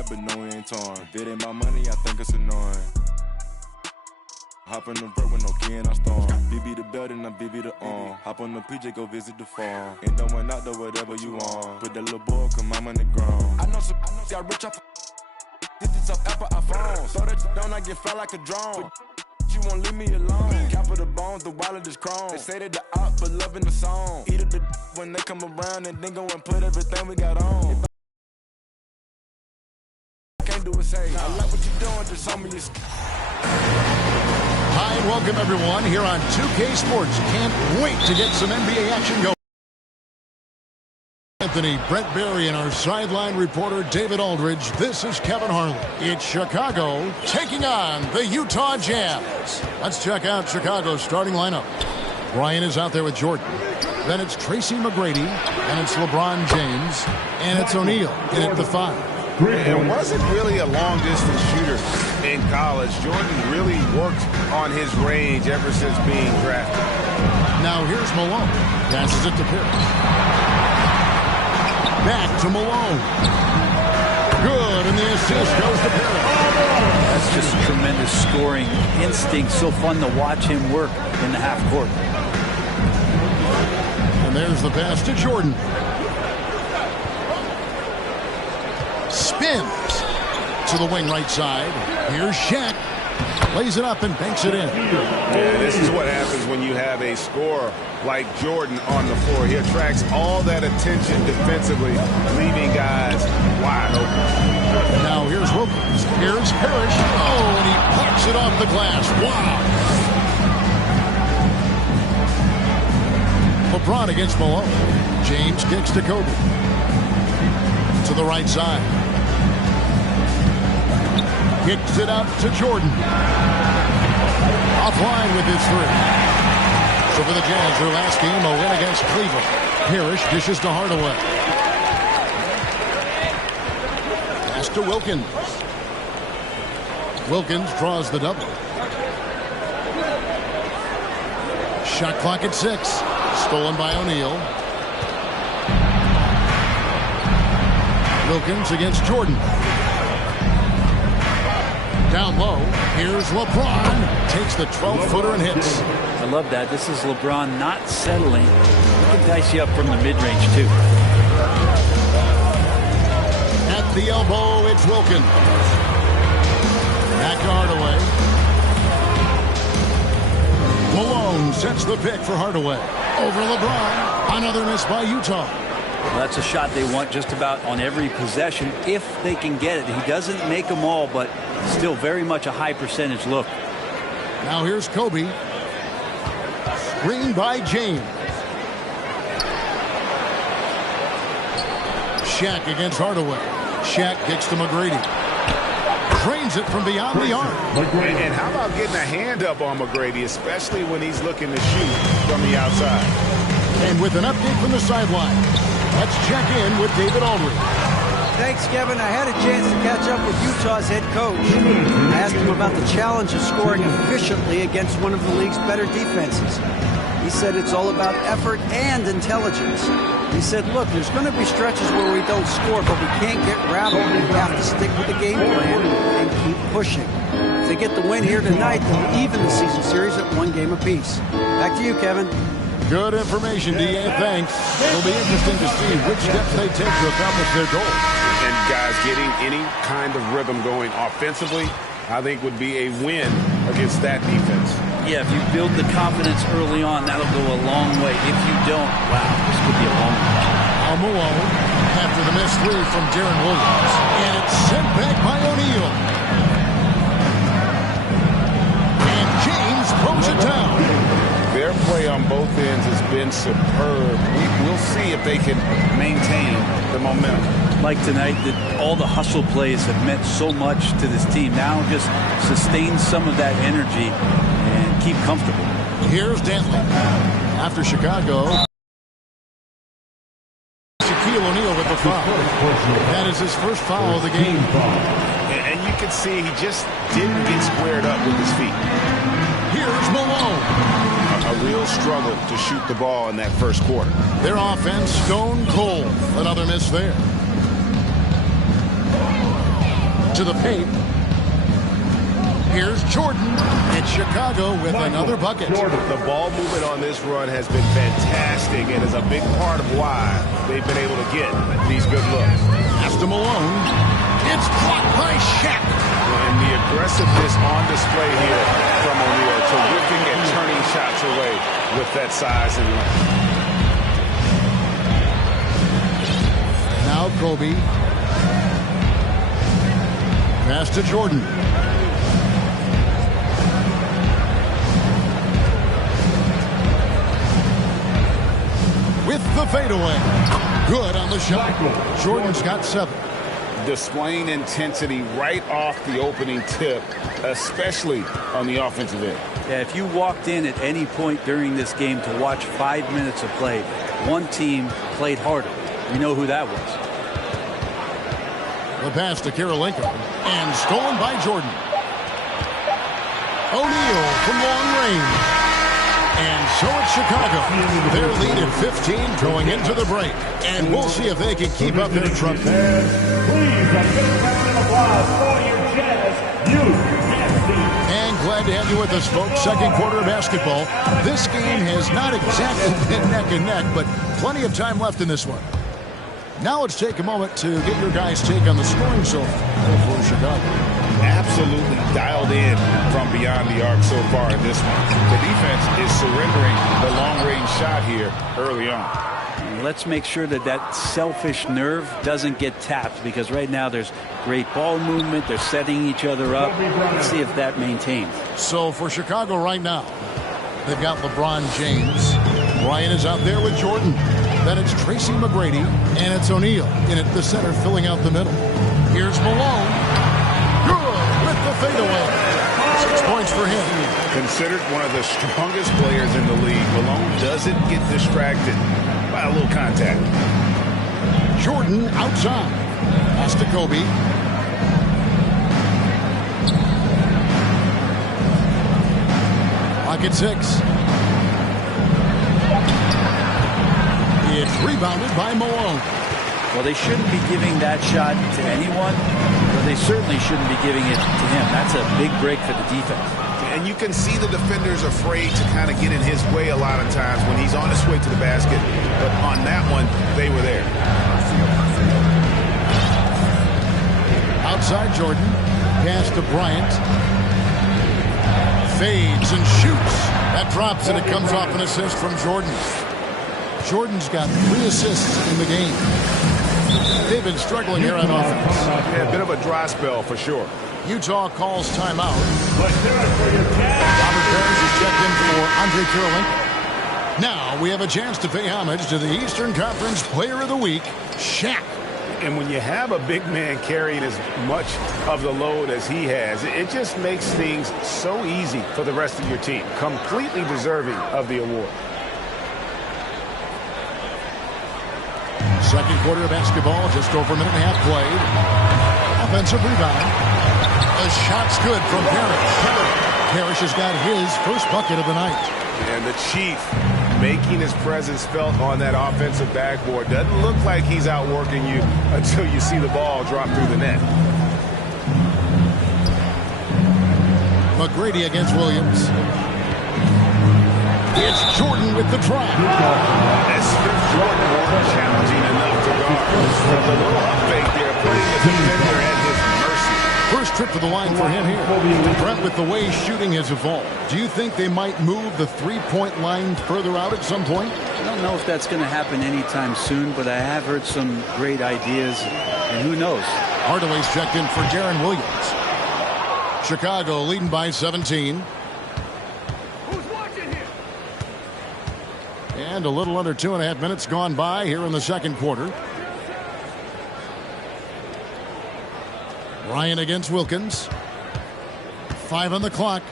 mad, but no, he ain't torn. If it ain't my money, I think it's annoying. Hop in the road with no key and I storm. BB the belt and I BB the arm. Hop on the PJ, go visit the farm. Ain't throwing out though, whatever you want. Put that little boy, come I'm on the ground. I know some got rich off digits of Apple iPhones. Throw that down, I get fly like a drone. You won't leave me alone. Cap of the bones, the wallet is chrome. They say that the op, but loving the song. Eat it the when they come around and then go and put everything we got on. Can't do it, say. I like what you doing, just show me your. Hi, and welcome everyone here on 2K Sports. Can't wait to get some NBA action going. Anthony, Brett Berry, and our sideline reporter David Aldridge. This is Kevin Harlan. It's Chicago taking on the Utah Jazz. Let's check out Chicago's starting lineup. Bryant is out there with Jordan. Then it's Tracy McGrady, and it's LeBron James, and it's O'Neal in at the 5. It wasn't really a long-distance shooter in college. Jordan really worked on his range ever since being drafted. Now here's Malone. Passes it to Pierce. Back to Malone. Good, and the assist goes to Pierce. That's just tremendous scoring instinct. So fun to watch him work in the half court. And there's the pass to Jordan. Spins to the wing right side. Here's Shaq. Lays it up and banks it in. Yeah, this is what happens when you have a scorer like Jordan on the floor. He attracts all that attention defensively, leaving guys wide open. Now here's Wilkins. Here's Parrish. Oh, and he plucks it off the glass. Wow. LeBron against Malone. James kicks to Kobe. To the right side. Kicks it out to Jordan. Offline with his 3. So for the Jazz, their last game, a win against Cleveland. Parrish dishes to Hardaway. Pass to Wilkins. Wilkins draws the double. Shot clock at 6. Stolen by O'Neal. Wilkins against Jordan. Down low, here's LeBron. Takes the 12-footer and hits. I love that. This is LeBron not settling. He can dice you up from the mid-range, too. At the elbow, it's Wilkins. Back to Hardaway. Malone sets the pick for Hardaway. Over LeBron. Another miss by Utah. Well, that's a shot they want just about on every possession if they can get it. He doesn't make them all, but still very much a high percentage look. Now here's Kobe. Screen by James. Shaq against Hardaway. Shaq kicks to McGrady. Drains it from beyond the arc. And how about getting a hand up on McGrady, especially when he's looking to shoot from the outside. And with an update from the sideline, let's check in with David Aldridge. Thanks, Kevin. I had a chance to catch up with Utah's head coach. I asked him about the challenge of scoring efficiently against one of the league's better defenses. He said it's all about effort and intelligence. He said, look, there's going to be stretches where we don't score, but we can't get rattled. We have to stick with the game plan and keep pushing. If they get the win here tonight, they'll even the season series at 1 game apiece. Back to you, Kevin. Good information, D.A. Thanks. It'll be interesting to see which steps they take to accomplish their goals. And guys, getting any kind of rhythm going offensively, I think would be a win against that defense. Yeah, if you build the confidence early on, that'll go a long way. If you don't, wow, this could be a long one. Now Malone after the missed 3 from Deron Williams. And it's sent back by O'Neal. And James throws it down. Their play on both ends has been superb. We'll see if they can maintain the momentum. Like tonight, all the hustle plays have meant so much to this team. Now just sustain some of that energy and keep comfortable. Here's Dantley. After Chicago, Shaquille O'Neal with the foul. That is his first foul of the game. And you can see he just didn't get squared up with his feet. Here's Malone. A real struggle to shoot the ball in that first quarter. Their offense stone cold. Another miss there. to the paint. Here's Jordan, and Chicago with another bucket. The ball movement on this run has been fantastic and is a big part of why they've been able to get these good looks. Pass to Malone. It's blocked by Shaq. And the aggressiveness on display here from O'Neal, terrific at turning shots away with that size and length. Now Kobe. Pass to Jordan. With the fadeaway. Good on the shot. Jordan's got 7. Displaying intensity right off the opening tip, especially on the offensive end. Yeah, if you walked in at any point during this game to watch 5 minutes of play, one team played harder. We know who that was. The pass to Kirilenko, and stolen by Jordan. O'Neal from long range. And so it's Chicago. Their lead at 15 going into the break. And we'll see if they can keep up their trump. Please, let's give a round of applause for your Jazz youth team. And glad to have you with us, folks. Second quarter of basketball. This game has not exactly been neck and neck, but plenty of time left in this one. Now let's take a moment to get your guys' take on the scoring so far for Chicago. Absolutely dialed in from beyond the arc so far in this one. The defense is surrendering the long-range shot here early on. Let's make sure that that selfish nerve doesn't get tapped, because right now there's great ball movement. They're setting each other up. Let's see if that maintains. So for Chicago right now, they've got LeBron James. Bryant is out there with Jordan. Then it's Tracy McGrady, and it's O'Neal in at the center, filling out the middle. Here's Malone. Good with the fadeaway. 6 points for him. Considered one of the strongest players in the league, Malone doesn't get distracted by a little contact. Jordan outside. Pass to Kobe. Pocket 6. It's rebounded by Malone. Well, they shouldn't be giving that shot to anyone, but they certainly shouldn't be giving it to him. That's a big break for the defense. And you can see the defenders afraid to kind of get in his way a lot of times when he's on his way to the basket. But on that one, they were there. Outside Jordan. Pass to Bryant. Fades and shoots. That drops, and it comes off an assist from Jordan. Jordan's got 3 assists in the game. They've been struggling here on offense. Yeah, a bit of a dry spell for sure. Utah calls timeout. Robert Parrish is checked in for Andre Kirilenko. Now we have a chance to pay homage to the Eastern Conference Player of the Week, Shaq. And when you have a big man carrying as much of the load as he has, it just makes things so easy for the rest of your team. Completely deserving of the award. Second quarter of basketball, just over a minute and a half played. Offensive rebound. The shot's good from Parrish. Parrish has got his first bucket of the night. And the Chief making his presence felt on that offensive backboard. Doesn't look like he's outworking you until you see the ball drop through the net. McGrady against Williams. It's Jordan with the try. As Jordan more challenging enough to guard. The little up fake there, putting the defender at his mercy. First trip to the line for him here. Brent, with the way shooting has evolved, do you think they might move the three-point line further out at some point? I don't know if that's going to happen anytime soon, but I have heard some great ideas, and who knows? Hardaway's checked in for Darren Williams. Chicago leading by 17. And a little under 2.5 minutes gone by here in the second quarter. Ryan against Wilkins. 5 on the clock.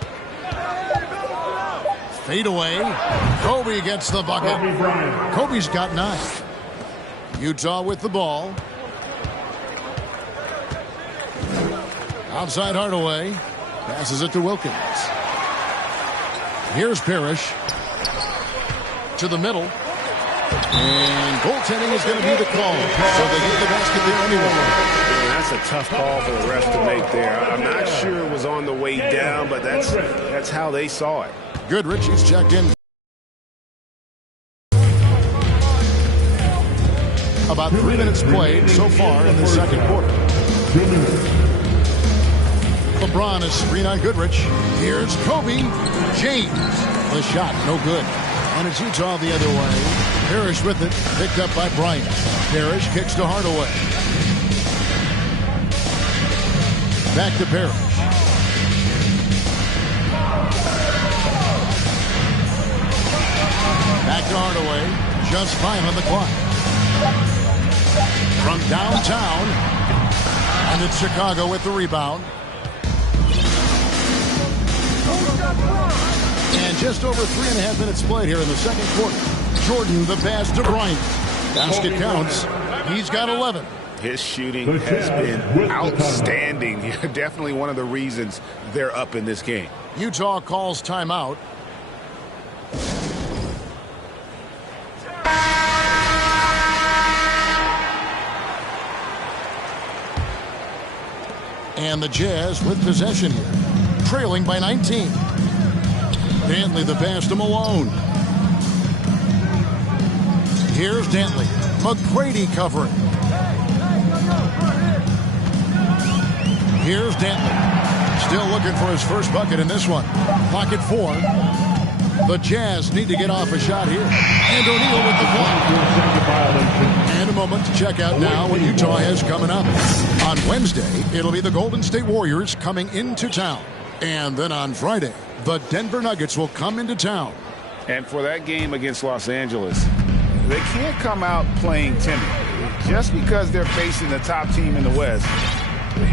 Fade away. Kobe gets the bucket. Kobe's got 9. Utah with the ball. Outside Hardaway. Passes it to Wilkins. Here's Parrish. To the middle. And goaltending is going to be the call. So they get the basket there anyway. Yeah, that's That's a tough call for the refs to make there. I'm not sure it was on the way down, but that's how they saw it. Goodrich, he's checked in. About 3 minutes played so far in the second quarter. LeBron is screen on Goodrich. Here's Kobe. James. The shot, no good. And it's Utah the other way. Parrish with it. Picked up by Bryant. Parrish kicks to Hardaway. Back to Parrish. Back to Hardaway. Just 5 on the clock. From downtown. And it's Chicago with the rebound. And just over 3.5 minutes played here in the second quarter. Jordan the pass to Bryant. Basket counts. He's got 11. His shooting has been outstanding. Definitely one of the reasons they're up in this game. Utah calls timeout. And the Jazz with possession here. Trailing by 19. Dantley the pass to Malone. Here's Dantley. McGrady covering. Here's Dantley. Still looking for his first bucket in this one. Clock at 4. The Jazz need to get off a shot here. And O'Neal with the block. And a moment to check out now what Utah has coming up. On Wednesday, it'll be the Golden State Warriors coming into town. And then on Friday, the Denver Nuggets will come into town. And for that game against Los Angeles, they can't come out playing timid. Just because they're facing the top team in the West,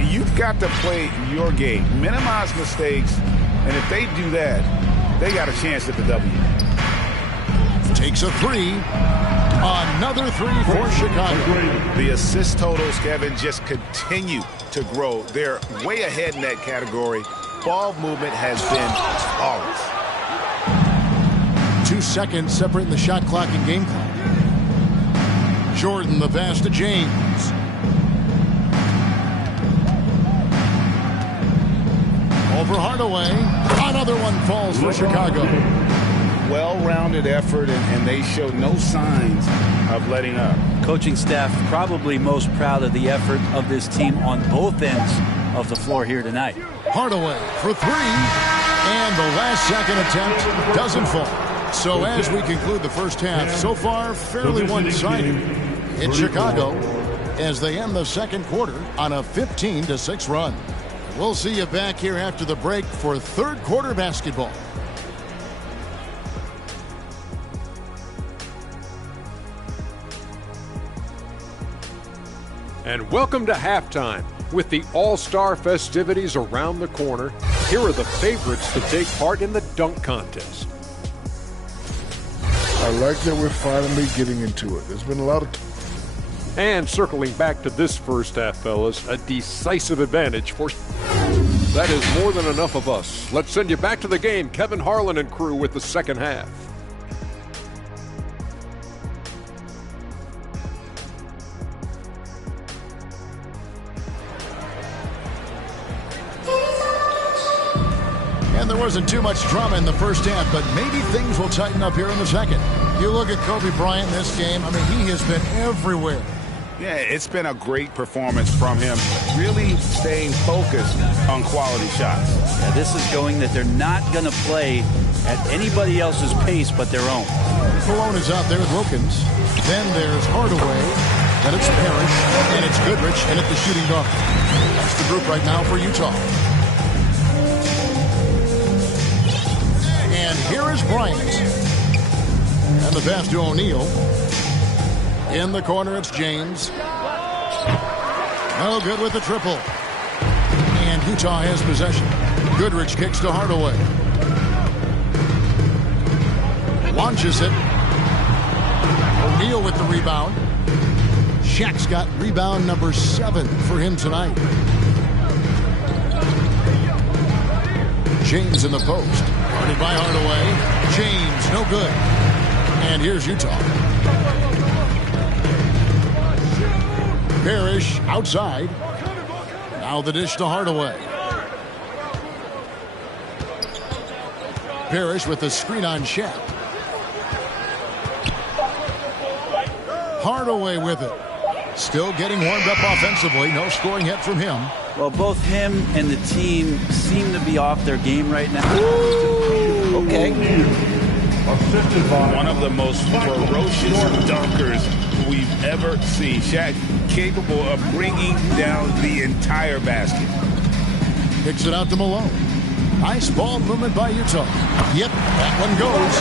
you've got to play your game. Minimize mistakes. And if they do that, they got a chance at the W. Takes a 3. Another 3 for Chicago. The assist totals, Kevin, just continue to grow. They're way ahead in that category. Ball movement has been flawless. 2 seconds separating the shot clock and game clock. Jordan the pass to James. Over Hardaway. Another one falls for Chicago. Well-rounded effort, and they show no signs of letting up. Coaching staff probably most proud of the effort of this team on both ends of the floor here tonight. Hardaway for 3. And the last second attempt doesn't fall. So as we conclude the first half, so far fairly one-sided in Chicago as they end the second quarter on a 15-6 run. We'll see you back here after the break for third quarter basketball. And welcome to halftime. With the All-Star festivities around the corner, here are the favorites to take part in the dunk contest. I like that we're finally getting into it. There's been a lot of... And circling back to this first half, fellas, a decisive advantage for... That is more than enough of us. Let's send you back to the game. Kevin Harlan and crew with the second half. And there wasn't too much drama in the first half, but maybe things will tighten up here in the second. You look at Kobe Bryant in this game, I mean, he has been everywhere. Yeah, it's been a great performance from him, really staying focused on quality shots. Yeah, this is showing that they're not going to play at anybody else's pace but their own. Malone is out there with Wilkins. Then there's Hardaway. Then it's Parrish. And it's Goodrich in at the shooting guard. That's the group right now for Utah. And here is Bryant. And the pass to O'Neal. In the corner, it's James. No good with the triple. And Utah has possession. Goodrich kicks to Hardaway. Launches it. O'Neal with the rebound. Shaq's got rebound number 7 for him tonight. James in the post. Guarded by Hardaway. James, no good. And here's Utah. Parrish outside. Now the dish to Hardaway. Parrish with the screen on Shaq. Hardaway with it. Still getting warmed up offensively. No scoring yet from him. Well, both him and the team seem to be off their game right now. Ooh, okay. One of the most ferocious dunkers we've ever seen. Shaq capable of bringing down the entire basket. Kicks it out to Malone. Nice ball movement by Utah. Yep, that one goes.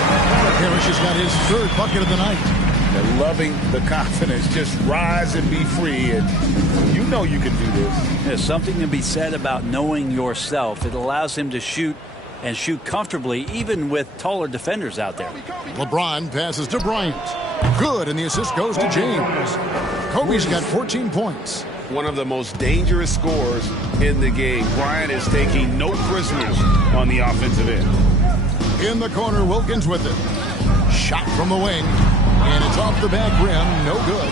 Parrish has got his third bucket of the night. They're loving the confidence. Just rise and be free. And you know you can do this. There's something to be said about knowing yourself. It allows him to shoot and shoot comfortably, even with taller defenders out there. LeBron passes to Bryant. Good, and the assist goes to James. Kobe's got 14 points. One of the most dangerous scorers in the game. Bryant is taking no prisoners on the offensive end. In the corner, Wilkins with it. Shot from the wing, and it's off the back rim. No good.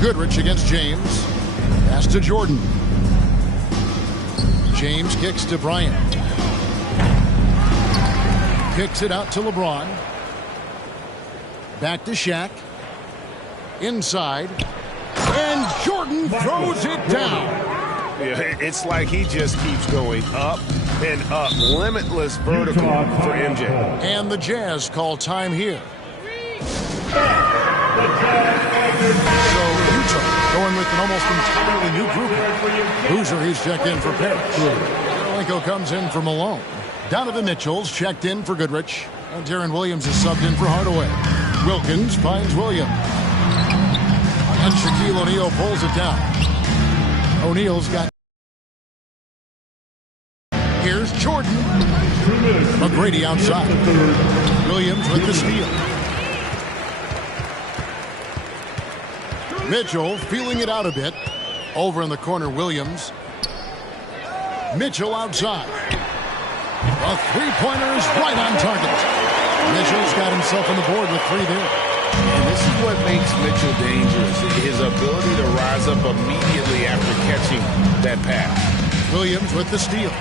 Goodrich against James. Pass to Jordan. James kicks to Bryant. Kicks it out to LeBron. Back to Shaq. Inside. And Jordan throws it down. Yeah, it's like he just keeps going up and up. Limitless vertical for MJ. And the Jazz call time here. So Utah going with an almost entirely new group. Boozer, he's checked in for Parrish. Karolinko comes in for Malone. Donovan Mitchell's checked in for Goodrich. And Darren Williams is subbed in for Hardaway. Wilkins finds Williams. And Shaquille O'Neal pulls it down. O'Neal's got... Here's Jordan. McGrady outside. Williams with the steal. Mitchell feeling it out a bit. Over in the corner, Williams. Mitchell outside. A three-pointer is right on target. Mitchell's got himself on the board with 3 there. And this is what makes Mitchell dangerous. His ability to rise up immediately after catching that pass. Williams with the steal.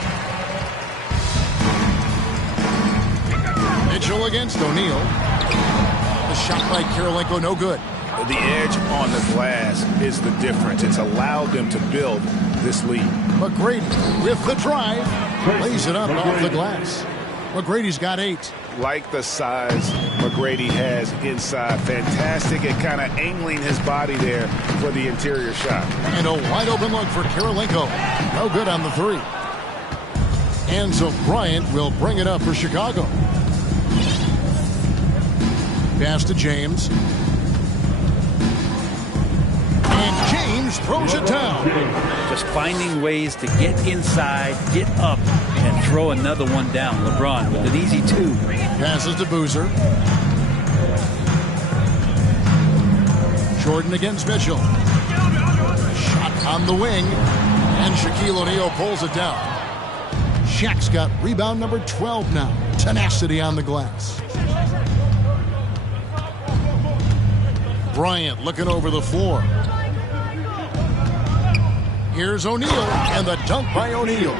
Mitchell against O'Neal. The shot by Karolinko, no good. The edge on the glass is the difference. It's allowed them to build this lead. McGrady with the drive. Lays it up off the glass. McGrady's got 8. Like the size McGrady has inside. Fantastic at kind of angling his body there for the interior shot. And a wide open look for Karolinko. No good on the 3. And so Bryant will bring it up for Chicago. Pass to James. And James throws it down. Just finding ways to get inside, get up, and throw another one down. LeBron with an easy 2. Passes to Boozer. Jordan against Mitchell. Shot on the wing. And Shaquille O'Neal pulls it down. Shaq's got rebound number 12 now. Tenacity on the glass. Bryant looking over the floor. Here's O'Neal, and the dunk by O'Neal.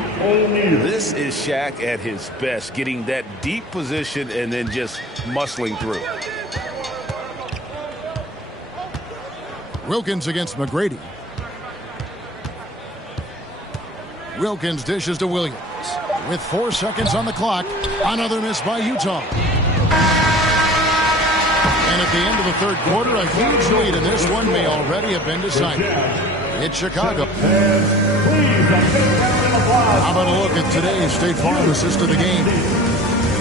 This is Shaq at his best, getting that deep position and then just muscling through. Wilkins against McGrady. Wilkins dishes to Williams. With 4 seconds on the clock, another miss by Utah. And at the end of the third quarter, a huge lead, and this one may already have been decided. It's Chicago. How about a look at today's State Farm assist of the game?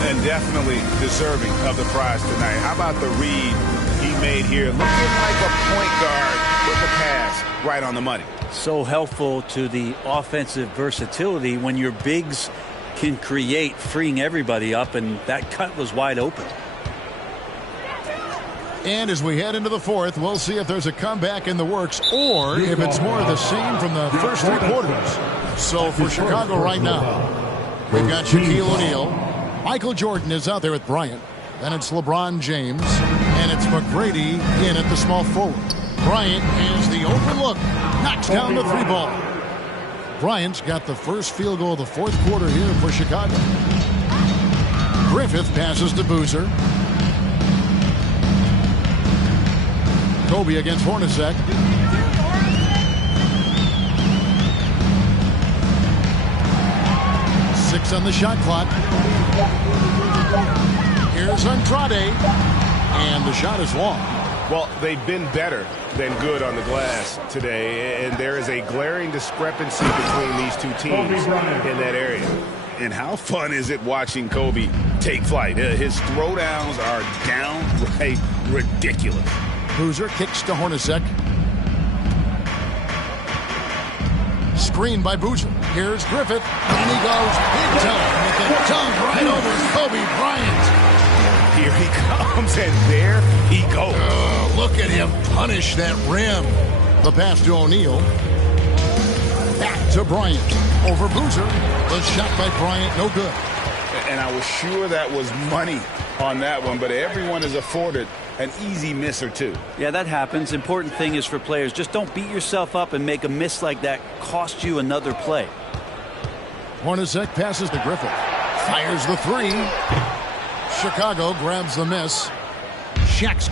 And definitely deserving of the prize tonight. How about the read he made here? Looking like a point guard with the pass right on the money. So helpful to the offensive versatility when your bigs can create, freeing everybody up, and that cut was wide open. And as we head into the fourth, we'll see if there's a comeback in the works or if it's more of the same from the first 3 quarters. So for Chicago right now, we've got Shaquille O'Neal. Michael Jordan is out there with Bryant. Then it's LeBron James. And it's McGrady in at the small forward. Bryant has the open look. Knocks down the 3-ball. Bryant's got the first field goal of the fourth quarter here for Chicago. Griffith passes to Boozer. Kobe against Hornacek. Six on the shot clock. Here's Andrade. And the shot is long. Well, they've been better than good on the glass today, and there is a glaring discrepancy between these two teams in that area. And how fun is it watching Kobe take flight? His throwdowns are downright ridiculous. Boozer kicks to Hornacek. Screen by Boozer. Here's Griffith. And he goes big time with the dunk right over Kobe Bryant. Here he comes, and there he goes. Look at him punish that rim. The pass to O'Neal. Back to Bryant. Over Boozer. The shot by Bryant, no good. And I was sure that was money on that one, but everyone is afforded an easy miss or two. Yeah, that happens. Important thing is for players, just don't beat yourself up and make a miss like that cost you another play. Hornacek passes to Griffith. Fires the 3. Chicago grabs the miss. Shaq's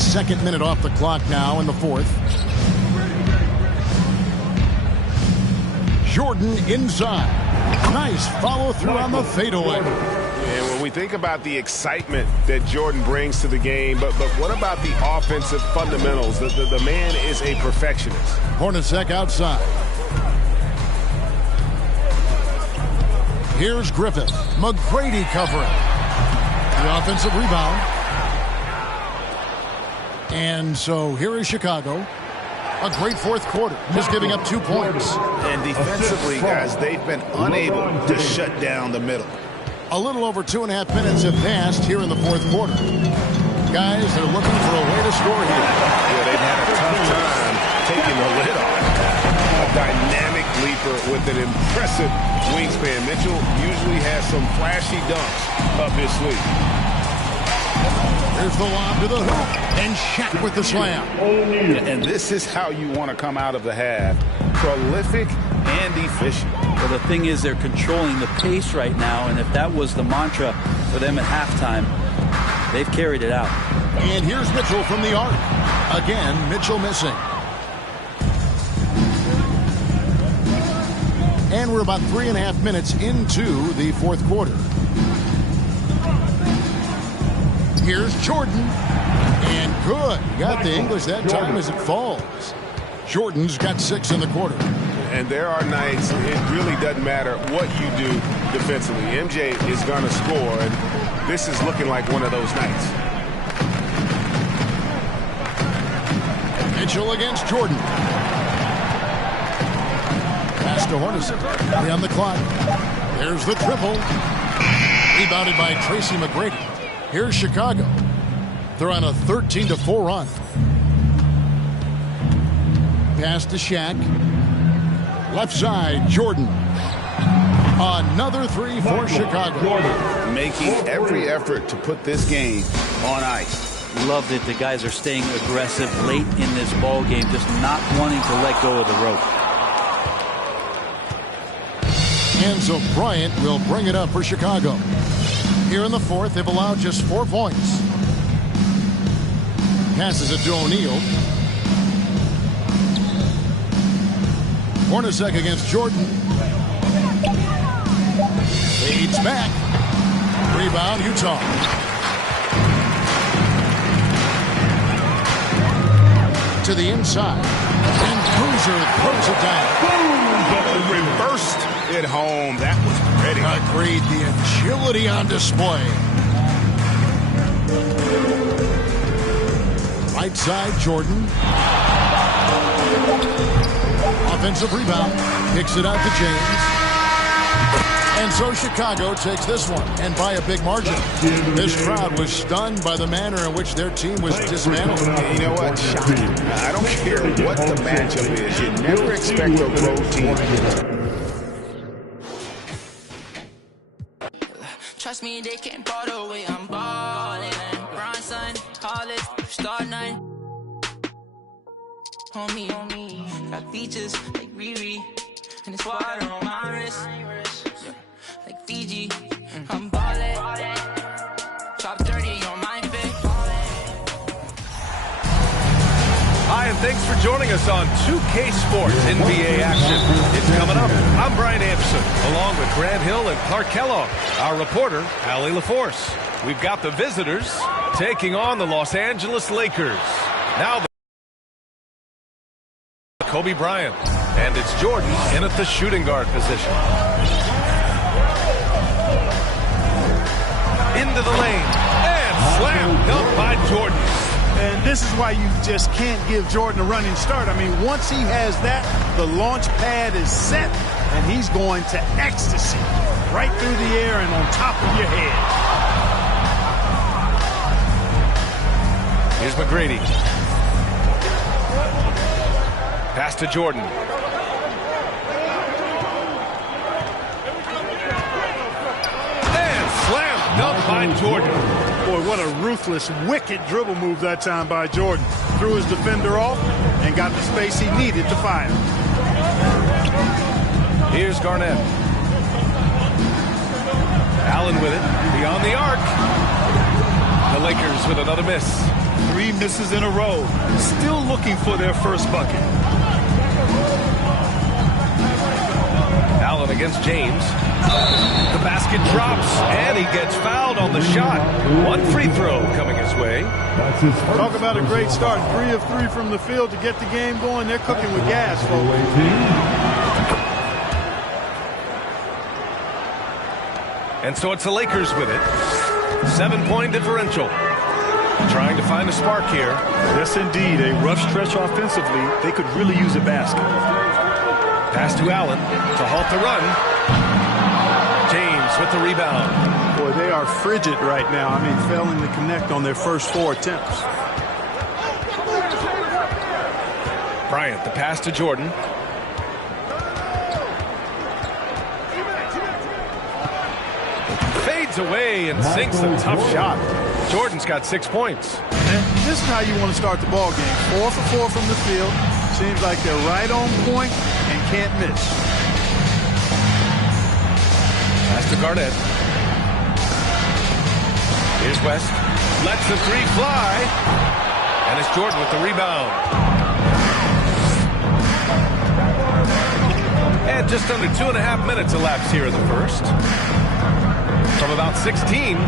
second minute off the clock now in the fourth. Jordan inside. Nice follow through on the fadeaway. And when we think about the excitement that Jordan brings to the game, but what about the offensive fundamentals? The man is a perfectionist. Hornacek outside. Here's Griffith. McGrady covering. The offensive rebound. And so here is Chicago. A great fourth quarter. Just giving up 2 points. And defensively, guys, they've been unable to shut down the middle. A little over 2.5 minutes have passed here in the fourth quarter. Guys, they're looking for a way to score here. Yeah, they've had a tough time taking the lid off. A dynamic leaper with an impressive wingspan. Mitchell usually has some flashy dunks up his sleeve. There's the lob to the hoop. And Shaq with the slam. And this is how you want to come out of the half. Prolific and efficient. Well, the thing is they're controlling the pace right now, and if that was the mantra for them at halftime, they've carried it out. And here's Mitchell from the arc. Again, Mitchell missing. And we're about 3.5 minutes into the fourth quarter. Here's Jordan. And good. Got the English that time as it falls. Jordan's got 6 in the quarter. And there are nights it really doesn't matter what you do defensively. MJ is going to score, and this is looking like one of those nights. Mitchell against Jordan. Pass to Hornacek. 3 on the clock. There's the triple. Rebounded by Tracy McGrady. Here's Chicago. They're on a 13-4 run. Pass to Shaq. Left side, Jordan. Another 3 for Chicago. Making every effort to put this game on ice. Love that the guys are staying aggressive late in this ball game, just not wanting to let go of the rope. And so Bryant will bring it up for Chicago. Here in the fourth, they've allowed just 4 points. Passes it to O'Neal. Hornacek against Jordan. Fades back. Rebound, Utah. To the inside. And Boozer throws it down. Reversed it home. That was pretty. Agreed. The agility on display. Right side, Jordan. Offensive rebound. Kicks it out to James. And so Chicago takes this one, and by a big margin. This crowd was stunned by the manner in which their team was dismantled. You know what? I don't care what the matchup is. You never expect a road team. Trust me, they can't ball the way I'm balling. Bronson on me. Got features like Riri, and it's water on my wrist, yeah, like Fiji. I'm ballin', top 30 on my face. Hi, and thanks for joining us on 2K Sports NBA action. It's coming up. I'm Brian Anderson, along with Grant Hill and Clark Kellogg. Our reporter, Allie LaForce. We've got the visitors taking on the Los Angeles Lakers. Now Kobe Bryant, and it's Jordan in at the shooting guard position. Into the lane, and slam dunk by Jordan. And this is why you just can't give Jordan a running start. I mean, once he has that, the launch pad is set, and he's going to ecstasy right through the air and on top of your head. Here's McGrady. Pass to Jordan. And slam dunk by Jordan. Boy, what a ruthless, wicked dribble move that time by Jordan. Threw his defender off and got the space he needed to fire. Here's Garnett. Allen with it. Beyond the arc. The Lakers with another miss. 3 misses in a row. Still looking for their first bucket. Allen against James. The basket drops, and he gets fouled on the shot. 1 free throw coming his way. Talk about a great start. 3 of 3 from the field to get the game going. They're cooking with gas, folks. And so it's the Lakers with it. 7-point differential. Trying to find a spark here. Yes, indeed. A rough stretch offensively. They could really use a basket. Pass to Allen to halt the run. James with the rebound. Boy, they are frigid right now. I mean, failing to connect on their first 4 attempts. Bryant, the pass to Jordan. Fades away and sinks a tough shot. Jordan's got 6 points. And this is how you want to start the ball game. 4 for 4 from the field. Seems like they're right on point and can't miss. Pass to Garnett. Here's West. Lets the 3 fly. And it's Jordan with the rebound. And just under 2.5 minutes elapsed here in the first. From about 16.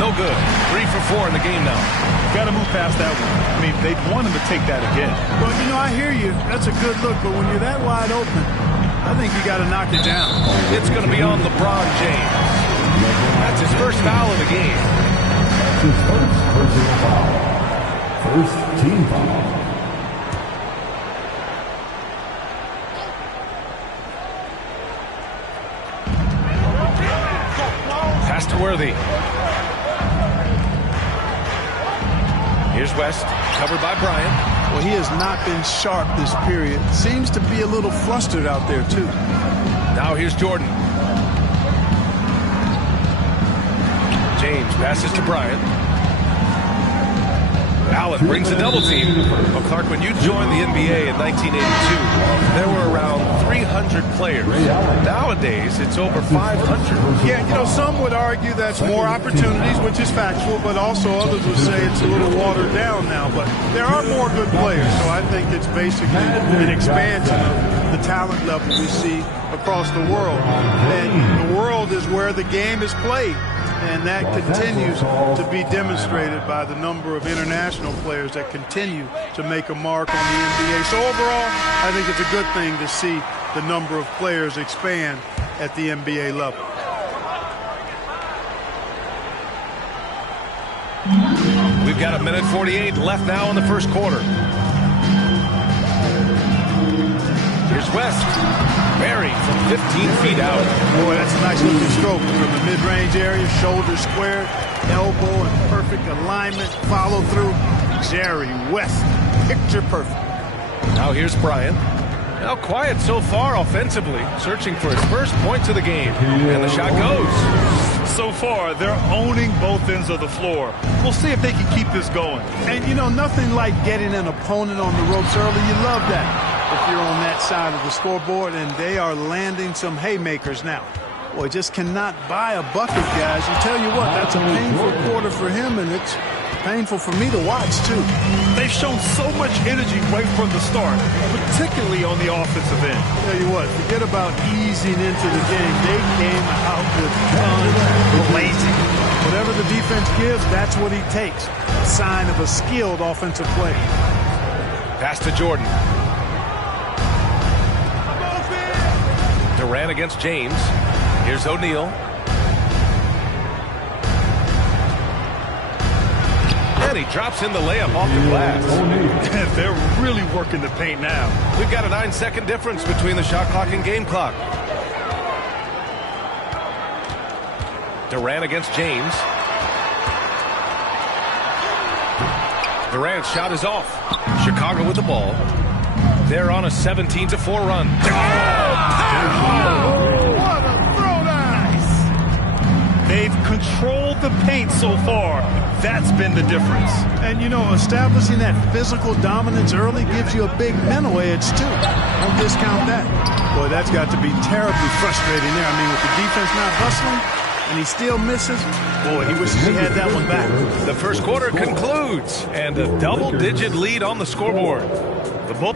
No good. 3 for 4 in the game now. Got to move past that one. I mean, they'd want him to take that again. Well, you know, I hear you. That's a good look. But when you're that wide open, I think you got to knock it down. It's going to be on LeBron James. That's his first foul of the game. That's his first personal foul. First team foul. Pass to Worthy. Here's West, covered by Bryant. Well, he has not been sharp this period. Seems to be a little flustered out there, too. Now here's Jordan. James passes to Bryant. Allen brings a double team. Well, Clark, when you joined the NBA in 1982, there were around 300 players. Nowadays, it's over 500. Yeah, you know, some would argue that's more opportunities, which is factual, but also others would say it's a little watered down now. But there are more good players, so I think it's basically an expansion of the talent level we see across the world. And the world is where the game is played. And that continues to be demonstrated by the number of international players that continue to make a mark on the NBA. So overall, I think it's a good thing to see the number of players expand at the NBA level. We've got 1:48 left now in the first quarter. Here's West. Barry from 15 feet out. Boy, that's a nice looking stroke from the mid-range area. Shoulder squared, elbow in perfect alignment, follow through. Jerry West, picture perfect. Now here's Bryant. Now quiet so far offensively, searching for his first points of the game. And the shot goes. So far, they're owning both ends of the floor. We'll see if they can keep this going. And, you know, nothing like getting an opponent on the ropes early. You love that if you're on that side of the scoreboard, and they are landing some haymakers now. Boy, just cannot buy a bucket, guys. I tell you what, that's a painful quarter for him, and it's painful for me to watch, too. They've shown so much energy right from the start, particularly on the offensive end. Tell you what, forget about easing into the game. They came out with guns blazing. Whatever the defense gives, that's what he takes. A sign of a skilled offensive player. Pass to Jordan. Durant against James. Here's O'Neal. And he drops in the layup off the glass. They're really working the paint now. We've got a 9-second difference between the shot clock and game clock. Durant against James. Durant's shot is off. Chicago with the ball. They're on a 17-4 run. What a throw nice! They've controlled the paint so far. That's been the difference. And, you know, establishing that physical dominance early gives you a big mental edge, too. Don't discount that. Boy, that's got to be terribly frustrating there. I mean, with the defense not hustling, and he still misses, boy, he wishes he had that one back. The first quarter concludes, and a double-digit lead on the scoreboard. The bull.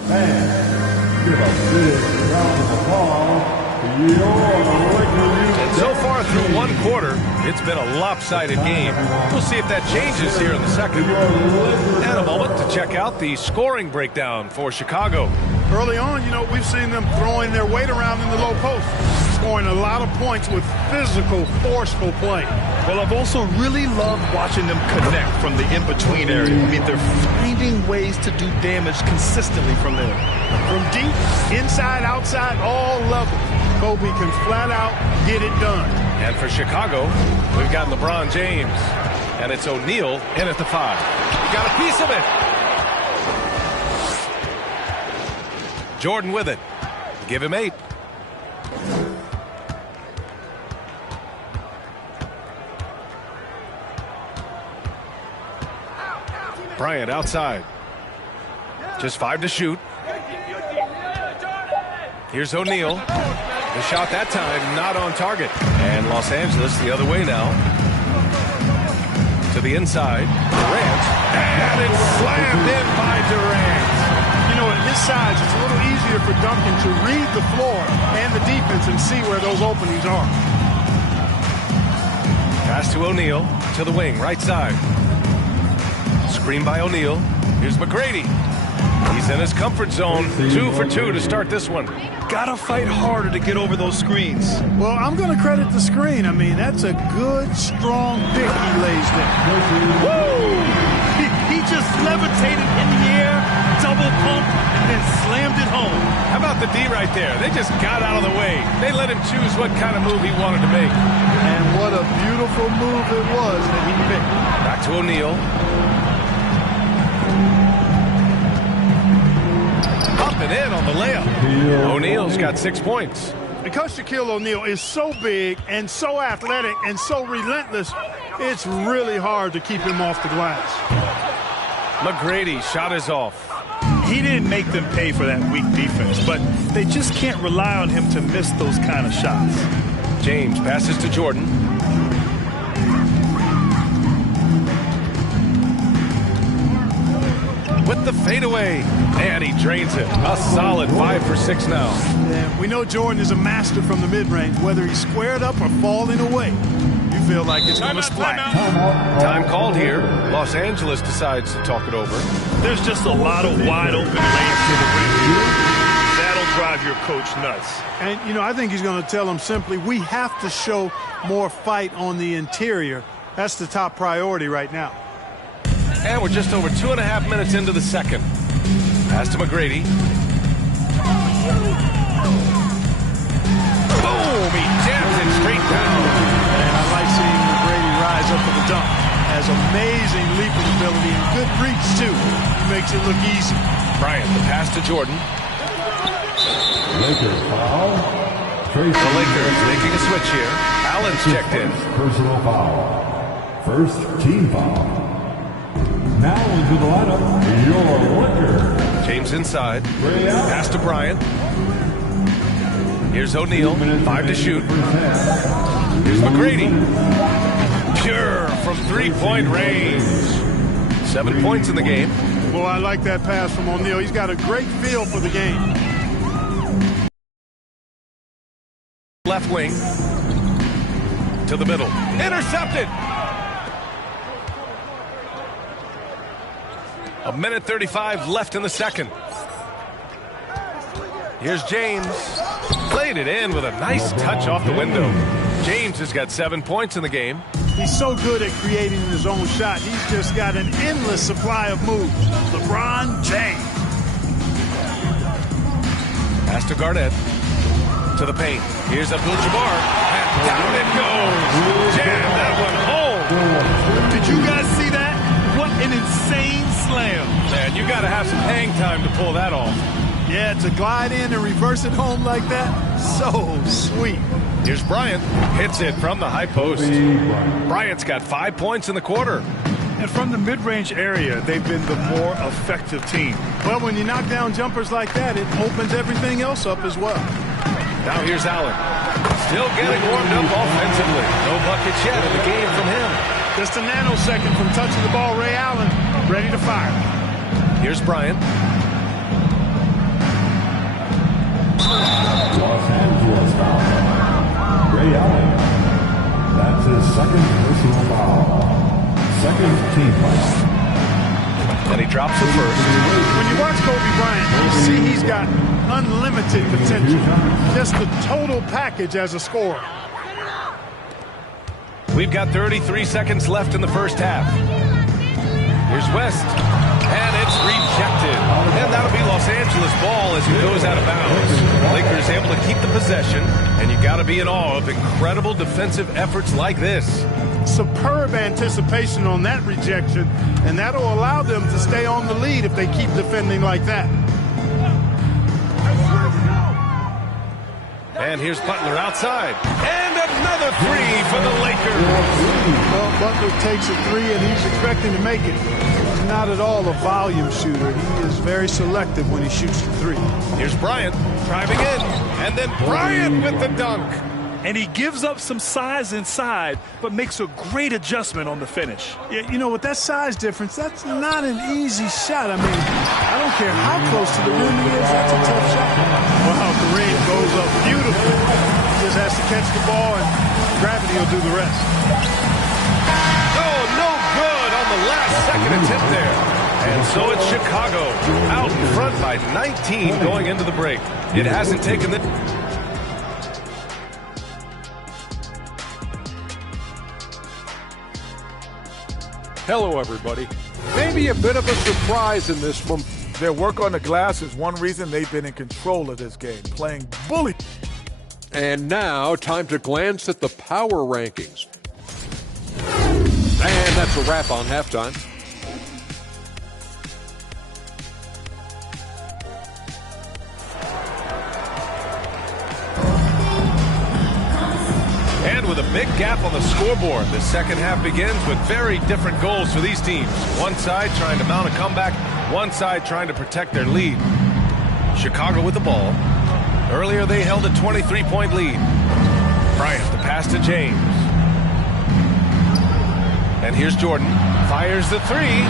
And so far through one quarter, it's been a lopsided game. We'll see if that changes here in the second. And a moment to check out the scoring breakdown for Chicago. Early on, you know, we've seen them throwing their weight around in the low post, scoring a lot of points with physical, forceful play. Well, I've also really loved watching them connect from the in-between area. I mean, they're finding ways to do damage consistently from there. From deep, inside, outside, all levels, Kobe can flat out get it done. And for Chicago, we've got LeBron James. And it's O'Neal in at the 5. He got a piece of it. Jordan with it. Give him 8. Bryant outside. Just 5 to shoot. Here's O'Neal. The shot that time not on target. And Los Angeles the other way now. To the inside. Durant. And it's slammed in by Durant. You know, at his size, it's a little easier for Duncan to read the floor and the defense and see where those openings are. Pass to O'Neal. To the wing, right side. Screen by O'Neal. Here's McGrady. He's in his comfort zone. 2 for 2 to start this one. Gotta fight harder to get over those screens. Well, I'm going to credit the screen. I mean, that's a good, strong pick he lays there. Woo! He just levitated in the air, double pump, and then slammed it home. How about the D right there? They just got out of the way. They let him choose what kind of move he wanted to make. And what a beautiful move it was that he picked. Back to O'Neal. Up and in on the layup. O'Neal's got 6 points. Because Shaquille O'Neal is so big and so athletic and so relentless, it's really hard to keep him off the glass. McGrady shot is off. He didn't make them pay for that weak defense, but they just can't rely on him to miss those kind of shots. James passes to Jordan. With the fadeaway. And he drains it. A solid 5 for 6 now. Yeah, we know Jordan is a master from the mid-range, whether he's squared up or falling away. You feel like it's going to splash. Time called here. Los Angeles decides to talk it over. There's just a lot of wide open lanes to the rim here. That'll drive your coach nuts. And, you know, I think he's going to tell them simply, we have to show more fight on the interior. That's the top priority right now. And we're just over 2.5 minutes into the second. Pass to McGrady. Boom! He jams it straight down. And I like seeing McGrady rise up for the dunk. Has amazing leaping ability and good reach, too. He makes it look easy. Bryant, the pass to Jordan. Lakers foul. The Lakers making a switch here. Allen's checked in. Personal foul. First team foul. Now into the lineup, your Lakers. James inside. Pass to Bryant. Here's O'Neal. 5 to shoot. Here's McGrady. Pure from three-point range. 7 points in the game. Well, I like that pass from O'Neal. He's got a great feel for the game. Left wing. To the middle. Intercepted. 1:35 left in the second. Here's James. Played it in with a nice touch off the window. James has got 7 points in the game. He's so good at creating his own shot. He's just got an endless supply of moves. LeBron James. Pass to Garnett. To the paint. Here's Abdul-Jabbar. And down it goes. Jam that one home. Did you guys see that? What an insane slam. Man, you got to have some hang time to pull that off. Yeah, to glide in and reverse it home like that, so sweet. Here's Bryant. Hits it from the high post. Bryant's got 5 points in the quarter. And from the mid-range area, they've been the more effective team. Well, when you knock down jumpers like that, it opens everything else up as well. Now here's Allen. Still getting warmed up offensively. No buckets yet in the game from him. Just a nanosecond from touching the ball, Ray Allen, ready to fire. Here's Bryant. Los Angeles foul. Ray Allen. That's his second personal foul. Second team foul. And he drops it first. When you watch Kobe Bryant, you see he's got unlimited potential. Just the total package as a scorer. We've got 33 seconds left in the first half. Here's West. And it's rejected. And that'll be Los Angeles ball as he goes out of bounds. Lakers able to keep the possession. And you got to be in awe of incredible defensive efforts like this. Superb anticipation on that rejection. And that'll allow them to stay on the lead if they keep defending like that. And here's Butler outside. And another three for the Lakers. Well, Butler takes a three, and he's expecting to make it. He's not at all a volume shooter. He is very selective when he shoots the three. Here's Bryant driving in. And then Bryant with the dunk. And he gives up some size inside, but makes a great adjustment on the finish. Yeah, you know, with that size difference, that's not an easy shot. I mean, I don't care how close to the rim he is, that's a tough shot. Wow, Kareem goes up beautifully. He just has to catch the ball, and gravity will do the rest. Oh, no good on the last second attempt there. And so it's Chicago out in front by 19 going into the break. It hasn't taken the... Hello, everybody. Maybe a bit of a surprise in this one. Their work on the glass is one reason they've been in control of this game, playing bully. And now, time to glance at the power rankings. And that's a wrap on halftime. And with a big gap on the scoreboard, the second half begins with very different goals for these teams. One side trying to mount a comeback, one side trying to protect their lead. Chicago with the ball. Earlier they held a 23-point lead. Bryant, the pass to James. And here's Jordan. Fires the three.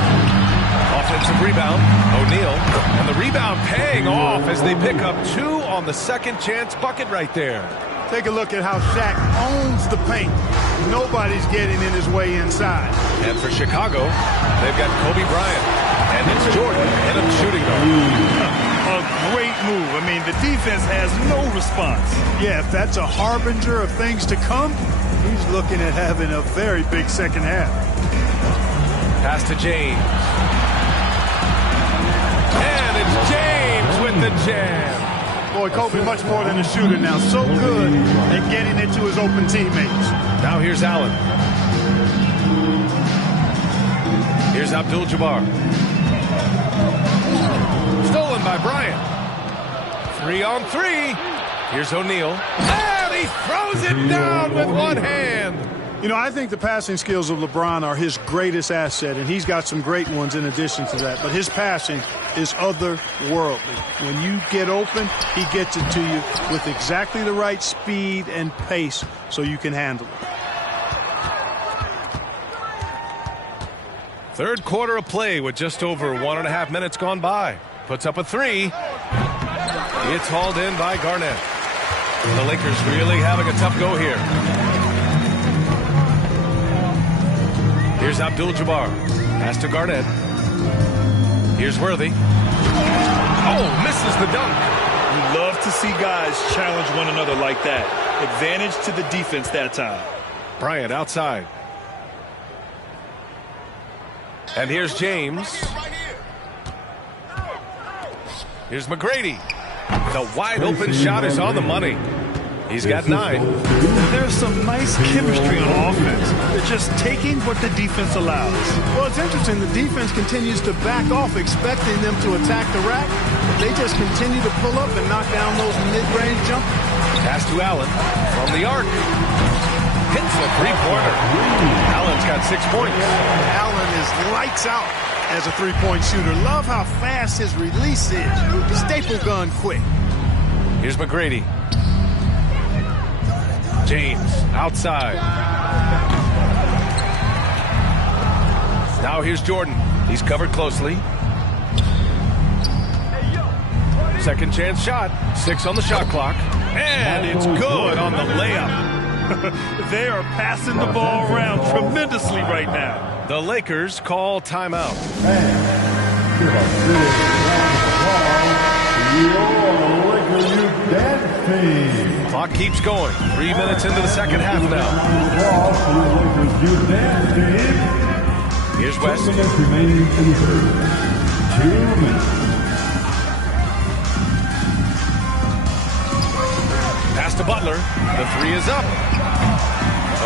Offensive rebound. O'Neal. And the rebound paying off as they pick up two on the second chance bucket right there. Take a look at how Shaq owns the paint. Nobody's getting in his way inside. And for Chicago, they've got Kobe Bryant. And it's Jordan and a shooting guard. A great move. I mean, the defense has no response. Yeah, if that's a harbinger of things to come, he's looking at having a very big second half. Pass to James. And it's James with the jam. Boy, Kobe much more than a shooter now. So good at getting it to his open teammates. Now here's Allen. Here's Abdul-Jabbar. Stolen by Bryant. 3-on-3. Here's O'Neal. And he throws it down with one hand. You know, I think the passing skills of LeBron are his greatest asset, and he's got some great ones in addition to that. But his passing is otherworldly. When you get open, he gets it to you with exactly the right speed and pace so you can handle it. Third quarter of play with just over 1.5 minutes gone by. Puts up a three. It's hauled in by Garnett. The Lakers really having a tough go here. Here's Abdul-Jabbar. Pass to Garnett. Here's Worthy. Oh, misses the dunk. You love to see guys challenge one another like that. Advantage to the defense that time. Bryant outside. And here's James. Here's McGrady. The wide open shot is on the money. He's got 9. There's some nice chemistry on offense. They're just taking what the defense allows. Well, it's interesting. The defense continues to back off, expecting them to attack the rack. They just continue to pull up and knock down those mid-range jumpers. Pass to Allen from the arc. Hits a three-pointer. Allen's got 6 points. Allen is lights out as a three-point shooter. Love how fast his release is. Staple gun quick. Here's McGrady. James outside. Now here's Jordan. He's covered closely. Second chance shot. 6 on the shot clock. And it's good on the layup. They are passing the ball around tremendously right now. The Lakers call timeout. Clock keeps going. 3 minutes into the second half now. Here's West. Pass to Butler. The three is up.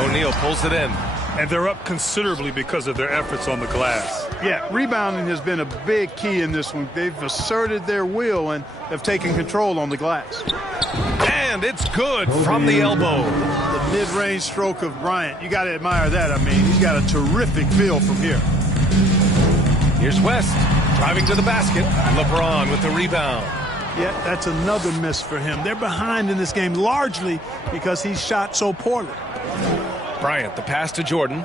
O'Neal pulls it in. And they're up considerably because of their efforts on the glass. Yeah, rebounding has been a big key in this one. They've asserted their will and have taken control on the glass. And it's good from the elbow. The mid-range stroke of Bryant. You got to admire that. I mean, he's got a terrific feel from here. Here's West driving to the basket. LeBron with the rebound. Yeah, that's another miss for him. They're behind in this game largely because he shot so poorly. Bryant, the pass to Jordan.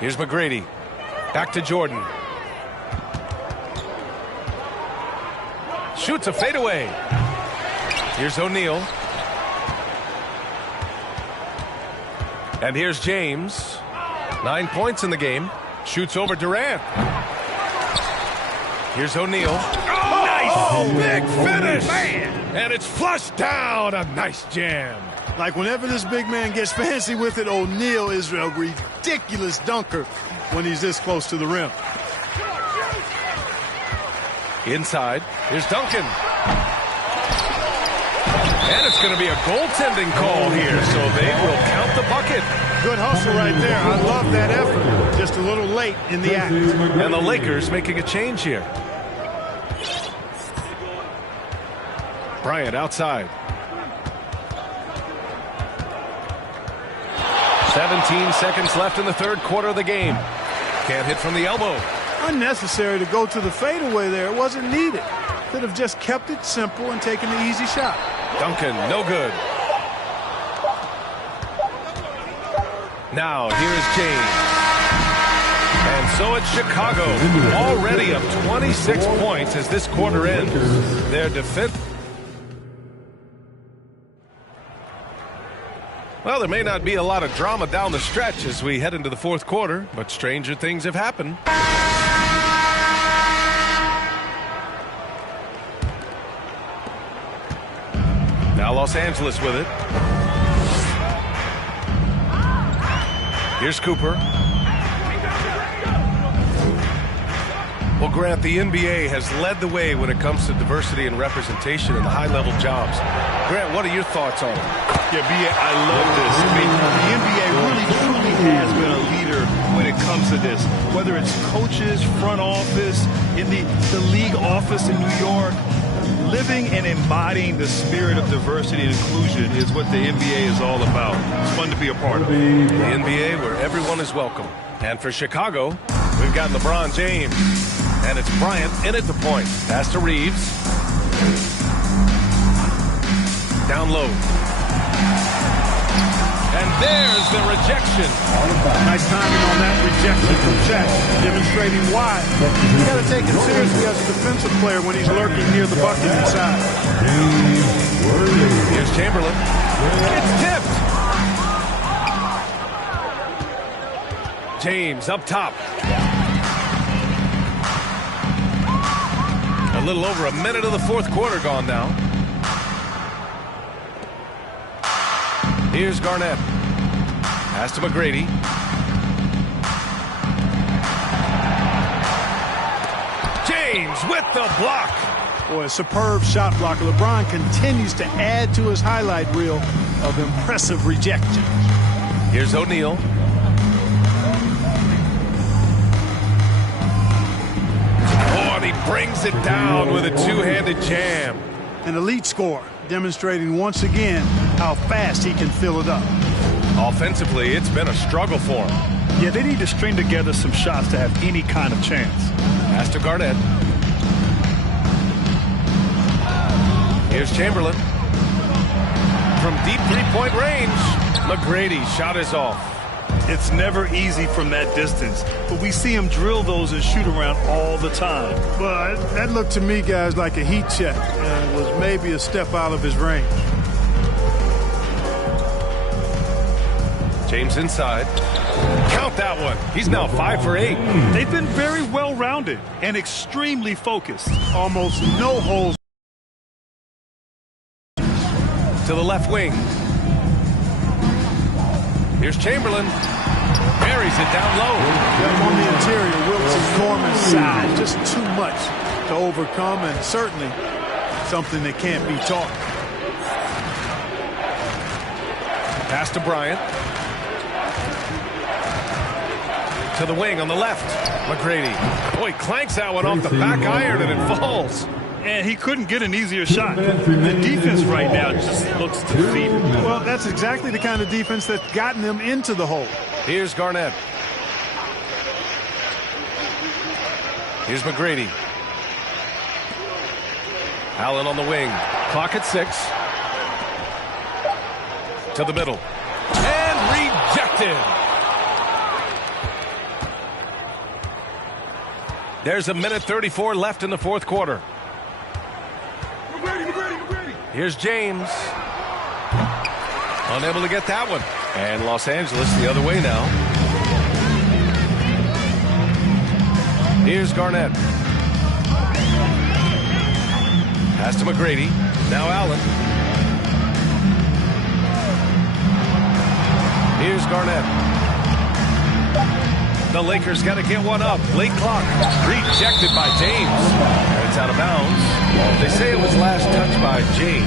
Here's McGrady. Back to Jordan. Shoots a fadeaway. Here's O'Neal. And here's James. 9 points in the game. Shoots over Durant. Here's O'Neal. Oh, nice! Big finish! Man. And it's flushed down. A nice jam. Like whenever this big man gets fancy with it, O'Neal is a ridiculous dunker when he's this close to the rim. Inside, here's Duncan. And it's going to be a goaltending call here, so they will count the bucket. Good hustle right there. I love that effort. Just a little late in the act. And the Lakers making a change here. Bryant outside. 17 seconds left in the third quarter of the game. Can't hit from the elbow. Unnecessary to go to the fadeaway there. It wasn't needed. Could have just kept it simple and taken the easy shot. Duncan, no good. Now, here's James. And so it's Chicago, already up 26 points as this quarter ends. Their defense. Well, there may not be a lot of drama down the stretch as we head into the fourth quarter, but stranger things have happened. Now Los Angeles with it. Here's Cooper. Well, Grant, the NBA has led the way when it comes to diversity and representation in the high-level jobs. Grant, what are your thoughts on it? Yeah, B.A., I love this. I mean, the NBA really, truly has been a leader when it comes because of this. Whether it's coaches, front office, in the league office in New York, living and embodying the spirit of diversity and inclusion is what the NBA is all about. It's fun to be a part of. The NBA where everyone is welcome. And for Chicago, we've got LeBron James. And it's Bryant in at the point. Pass to Reeves. Down low. And there's the rejection. Nice timing on that rejection from Chet, demonstrating why. You got to take it seriously as a defensive player when he's lurking near the bucket inside. Here's Chamberlain. It's tipped. James up top. A little over a minute of the fourth quarter gone now. Here's Garnett. Pass to McGrady. James with the block. Boy, a superb shot block. LeBron continues to add to his highlight reel of impressive rejection. Here's O'Neal. Oh, and he brings it down with a two-handed jam. An elite scorer, demonstrating once again how fast he can fill it up. Offensively, it's been a struggle for him. Yeah, they need to string together some shots to have any kind of chance. Pass to Garnett. Here's Chamberlain. From deep three-point range, McGrady shot is off. It's never easy from that distance, but we see him drill those and shoot around all the time. But that looked to me, guys, like a heat check and was maybe a step out of his range. James inside. Count that one. He's now 5 for 8. They've been very well-rounded and extremely focused. Almost no holes. To the left wing. Here's Chamberlain. Buries it down low. On the interior, Wilkes' enormous size. Just too much to overcome, and certainly something that can't be taught. Pass to Bryant. To the wing on the left. McGrady. Oh, he clanks that one off the back iron and it falls. And he couldn't get an easier shot. The defense right now just looks defeated. Well, that's exactly the kind of defense that's gotten them into the hole. Here's Garnett. Here's McGrady. Allen on the wing. Clock at 6. To the middle. And rejected. There's a minute 34 left in the fourth quarter. Here's James. Unable to get that one. And Los Angeles the other way now. Here's Garnett. Pass to McGrady. Now Allen. Here's Garnett. The Lakers got to get one up. Late clock. Rejected by James. And it's out of bounds. They say it was last touched by James.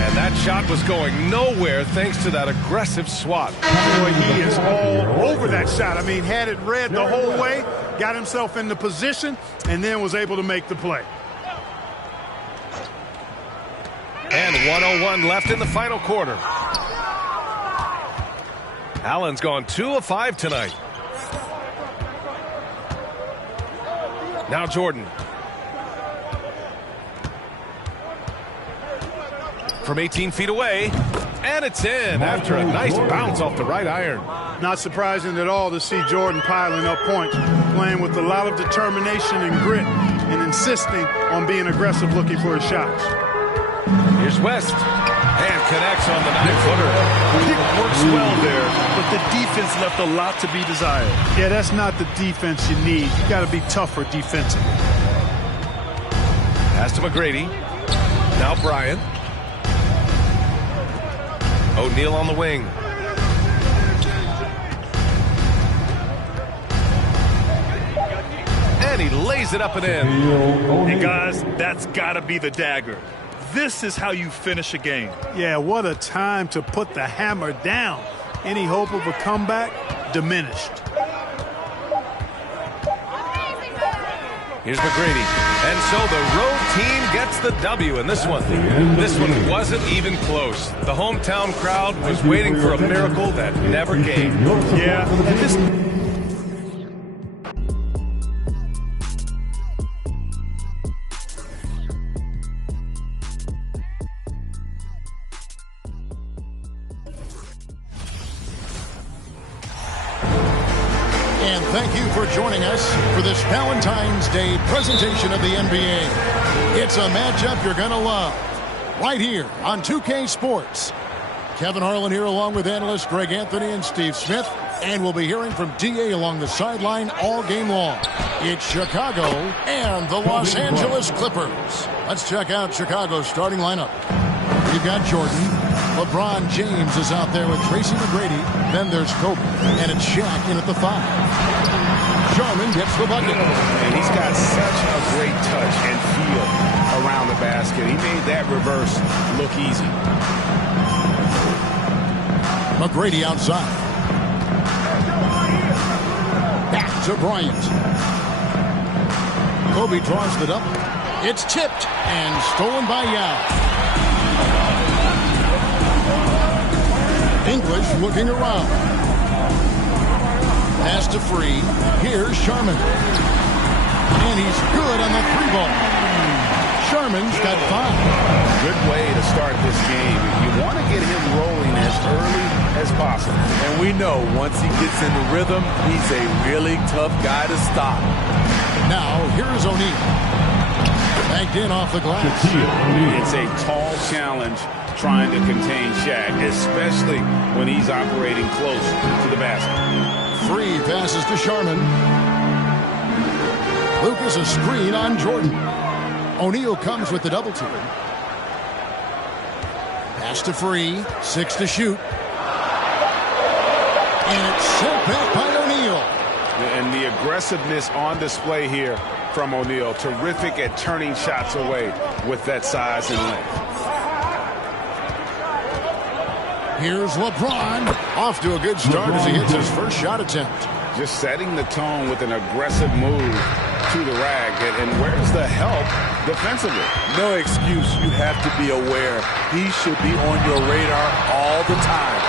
And that shot was going nowhere thanks to that aggressive swat. Boy, he is all over that shot. I mean, had it read the whole way, got himself in the position, and then was able to make the play. And 1:01 left in the final quarter. Allen's gone 2 of 5 tonight. Now Jordan. From 18 feet away. And it's in after a nice bounce off the right iron. Not surprising at all to see Jordan piling up points, playing with a lot of determination and grit, and insisting on being aggressive looking for his shots. Here's West. And connects on the 9-footer. Pick works well there, but the defense left a lot to be desired. Yeah, that's not the defense you need. You got to be tougher defensively. Pass to McGrady. Now Bryant. O'Neal on the wing. And he lays it up and in. And guys, that's got to be the dagger. This is how you finish a game. Yeah, what a time to put the hammer down. Any hope of a comeback diminished. Here's McGrady. And so the road team gets the W in this one. This one wasn't even close. The hometown crowd was waiting for a miracle that never came. Yeah, and this... And thank you for joining us for this Valentine's Day presentation of the NBA. It's a matchup you're going to love right here on 2K Sports. Kevin Harlan here along with analysts Greg Anthony and Steve Smith. And we'll be hearing from DA along the sideline all game long. It's Chicago and the Los Angeles Clippers. Let's check out Chicago's starting lineup. We've got Jordan. LeBron James is out there with Tracy McGrady. Then there's Kobe. And it's Shaq in at the 5. Sharman gets the bucket. And he's got such a great touch and feel around the basket. He made that reverse look easy. McGrady outside. Back to Bryant. Kobe draws the double. It's tipped and stolen by Yao. English looking around. Pass to Free. Here's Sharman. And he's good on the 3 ball. Sharman's got 5. Good way to start this game. You want to get him rolling as early as possible. And we know once he gets in the rhythm, he's a really tough guy to stop. Now, here's O'Neal. Banked in off the glass. It's a tall challenge trying to contain Shaq, especially when he's operating close to the basket. Free passes to Sharman. Lucas a screen on Jordan. O'Neal comes with the double team. Pass to Free. 6 to shoot. And it's sent back by O'Neal. And the aggressiveness on display here from O'Neal. Terrific at turning shots away with that size and length. Here's LeBron. Off to a good start as he hits his first shot attempt. Just setting the tone with an aggressive move to the rack. And where's the help defensively? No excuse. You have to be aware. He should be on your radar all the time.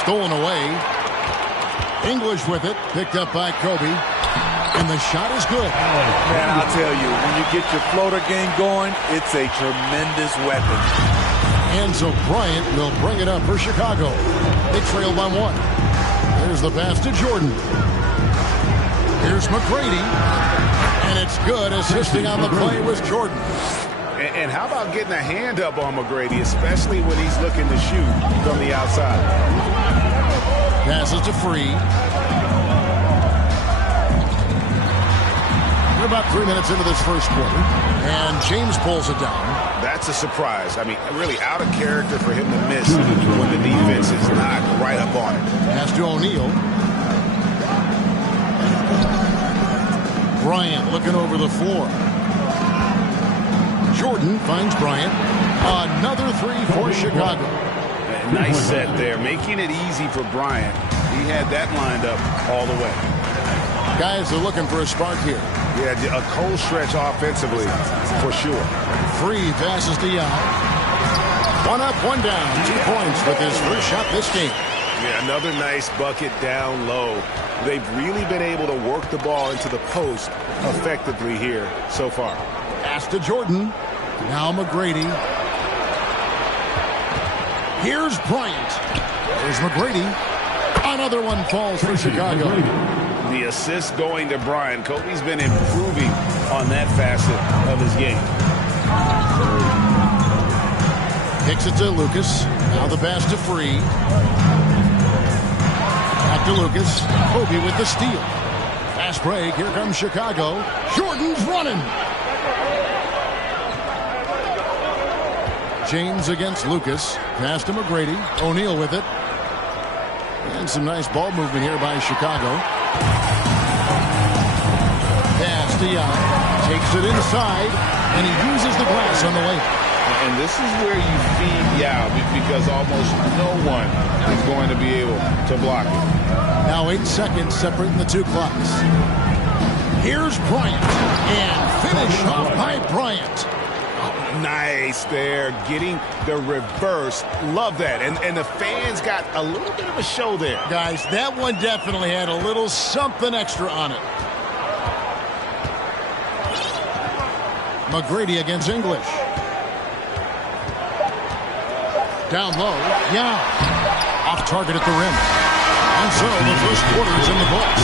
Stolen away. English with it. Picked up by Kobe. And the shot is good. Man, I'll tell you, when you get your floater game going, it's a tremendous weapon. And so Bryant will bring it up for Chicago. They trail by 1. There's the pass to Jordan. Here's McGrady. And it's good. Assisting on the play was Jordan. And how about getting a hand up on McGrady, especially when he's looking to shoot from the outside. Passes to Free. We're about 3 minutes into this first quarter. And James pulls it down. That's a surprise. I mean, really out of character for him to miss when the defense is not right up on it. Pass to O'Neal. Bryant looking over the floor. Jordan finds Bryant. Another 3 for Chicago. Nice set there, making it easy for Bryant. He had that lined up all the way. Guys are looking for a spark here. Yeah, a cold stretch offensively, for sure. Free passes to Yao. 1 up, 1 down. 2 points with his first shot this game. Yeah, another nice bucket down low. They've really been able to work the ball into the post effectively here so far. Pass to Jordan. Now McGrady. Here's Bryant. There's McGrady. Another one falls for Chicago. The assist going to Bryant. Kobe's been improving on that facet of his game. Kicks it to Lucas. Now the pass to Free. Back to Lucas. Kobe with the steal. Fast break. Here comes Chicago. Jordan's running. James against Lucas. Pass to McGrady. O'Neal with it. And some nice ball movement here by Chicago. Pass to Yao. Takes it inside. And he uses the glass on the way. And this is where you feed Yao because almost no one is going to be able to block it. Now 8 seconds separating the 2 clocks. Here's Bryant. And finished off by Bryant. Nice there, getting the reverse. Love that. And the fans got a little bit of a show there. Guys, that one definitely had a little something extra on it. McGrady against English. Down low, yeah. Off target at the rim. And so the first quarter is in the books.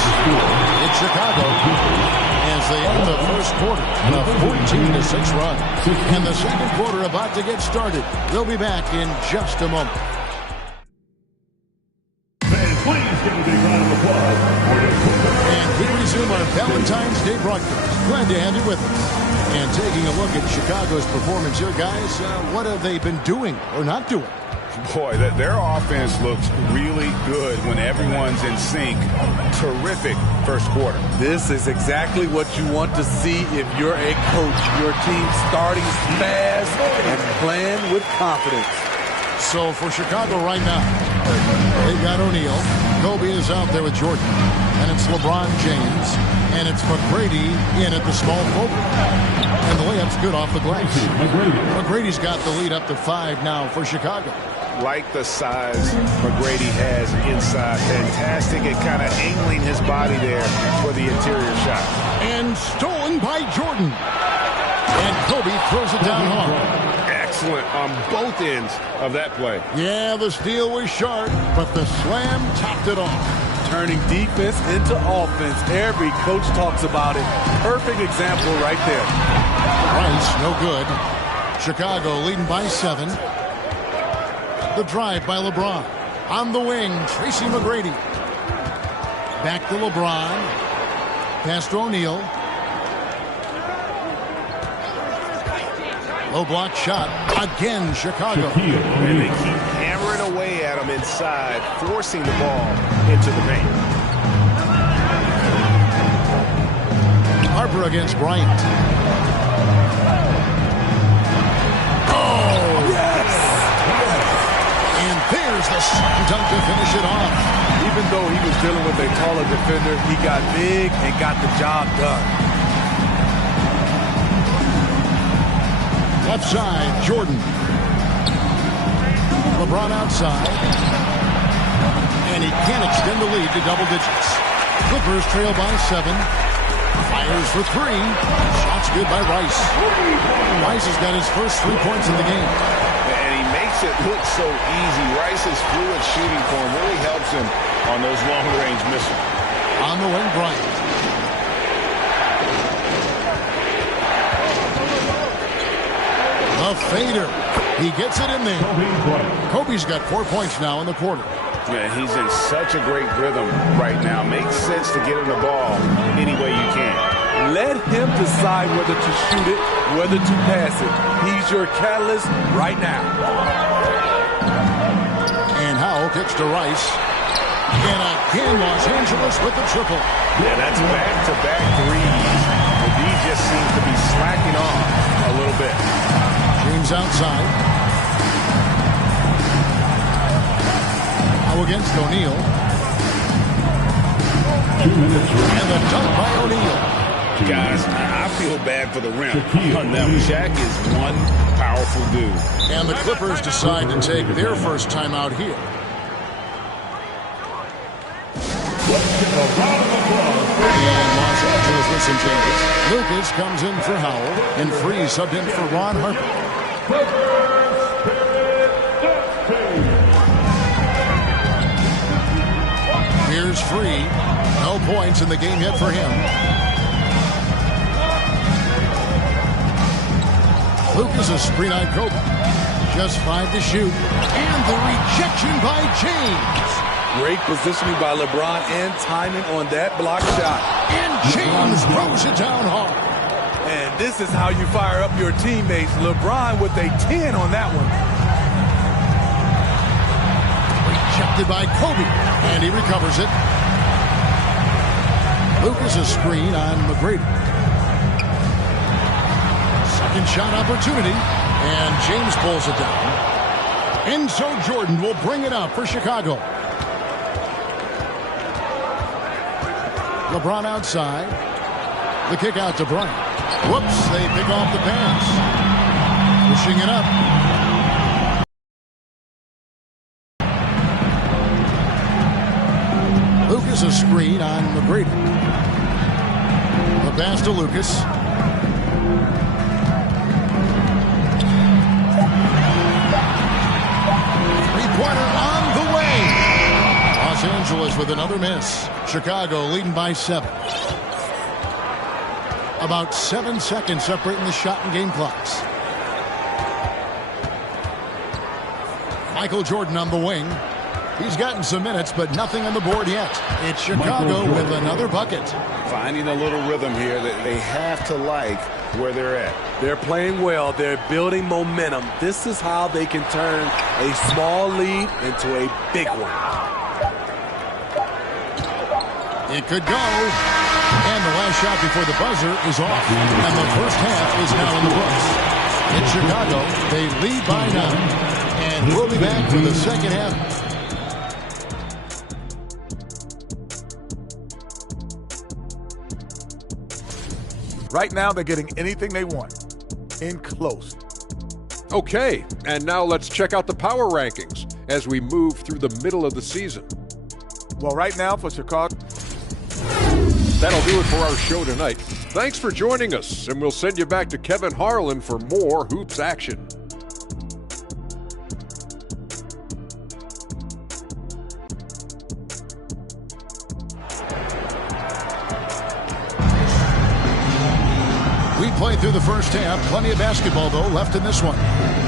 It's Chicago as they end the first quarter in a 14-6 run. And the second quarter about to get started. We'll be back in just a moment. And we resume our Valentine's Day broadcast. Glad to have you with us. And taking a look at Chicago's performance here, guys, what have they been doing or not doing? Boy, their offense looks really good when everyone's in sync. Terrific first quarter. This is exactly what you want to see if you're a coach. Your team starting fast and playing with confidence. So for Chicago right now, they've got O'Neal. Kobe is out there with Jordan. And it's LeBron James. And it's McGrady in at the small forward. And the layup's good off the glass. McGrady's got the lead up to 5 now for Chicago. Like the size McGrady has inside. Fantastic at kind of angling his body there for the interior shot. And stolen by Jordan. And Kobe throws it down hard. Excellent on both ends of that play. Yeah, the steal was sharp, but the slam topped it off. Turning defense into offense. Every coach talks about it. Perfect example right there. Rice, no good. Chicago leading by 7. The drive by LeBron. On the wing, Tracy McGrady. Back to LeBron. Pass to O'Neal. Low block shot. Again, Chicago. And they keep hammering away at him inside, forcing the ball into the paint. Harper against Bryant. Oh, yes! And there's the dunk to finish it off. Even though he was dealing with a taller defender, he got big and got the job done. Left side, Jordan. LeBron outside. And he can't extend the lead to double digits. Clippers trail by 7. Fires for 3. Shots good by Rice. Rice has got his first 3 points in the game. And he makes it look so easy. Rice's fluid shooting form really helps him on those long-range missiles. On the wing, Bryant. A fader. He gets it in there. Kobe's got 4 points now in the quarter. Yeah, he's in such a great rhythm right now. Makes sense to get him the ball any way you can. Let him decide whether to shoot it, whether to pass it. He's your catalyst right now. And Howell kicks to Rice. And again, Los Angeles with the triple. Yeah, that's back-to-back threes. The D just seems to be slacking off a little bit. James outside. Now against O'Neal. And the dunk by O'Neal. Guys, I feel bad for the rim on them. Shaq is one powerful dude. And the Clippers decide to take their first timeout here. And Los Angeles with some changes. Lucas comes in for Howell, and Free subbed in for Ron Harper. Here's Free. No points in the game yet for him. Lucas a screen on Kobe. Just 5 to shoot. And the rejection by James. Great positioning by LeBron and timing on that block shot. And James throws it down hard. And this is how you fire up your teammates. LeBron with a 10 on that one. Rejected by Kobe. And he recovers it. Lucas a screen on McGrady. Second shot opportunity. And James pulls it down. And so Jordan will bring it up for Chicago. LeBron outside. The kick out to Bryant. Whoops, they pick off the pass. Pushing it up. Lucas a screen on McGrady. The pass to Lucas. Three-pointer on the way. Los Angeles with another miss. Chicago leading by 7. About 7 seconds separating the shot and game clocks. Michael Jordan on the wing. He's gotten some minutes, but nothing on the board yet. It's Chicago with another bucket. Finding a little rhythm here that they have to like where they're at. They're playing well. They're building momentum. This is how they can turn a small lead into a big one. It could go. And the last shot before the buzzer is off. And the first half is now in the books. In Chicago, they lead by 9. And we'll be back for the second half. Right now, they're getting anything they want. In close. Okay, and now let's check out the power rankings as we move through the middle of the season. Well, right now for Chicago. That'll do it for our show tonight. Thanks for joining us, and we'll send you back to Kevin Harlan for more hoops action. We played through the first half. Plenty of basketball, though, left in this one.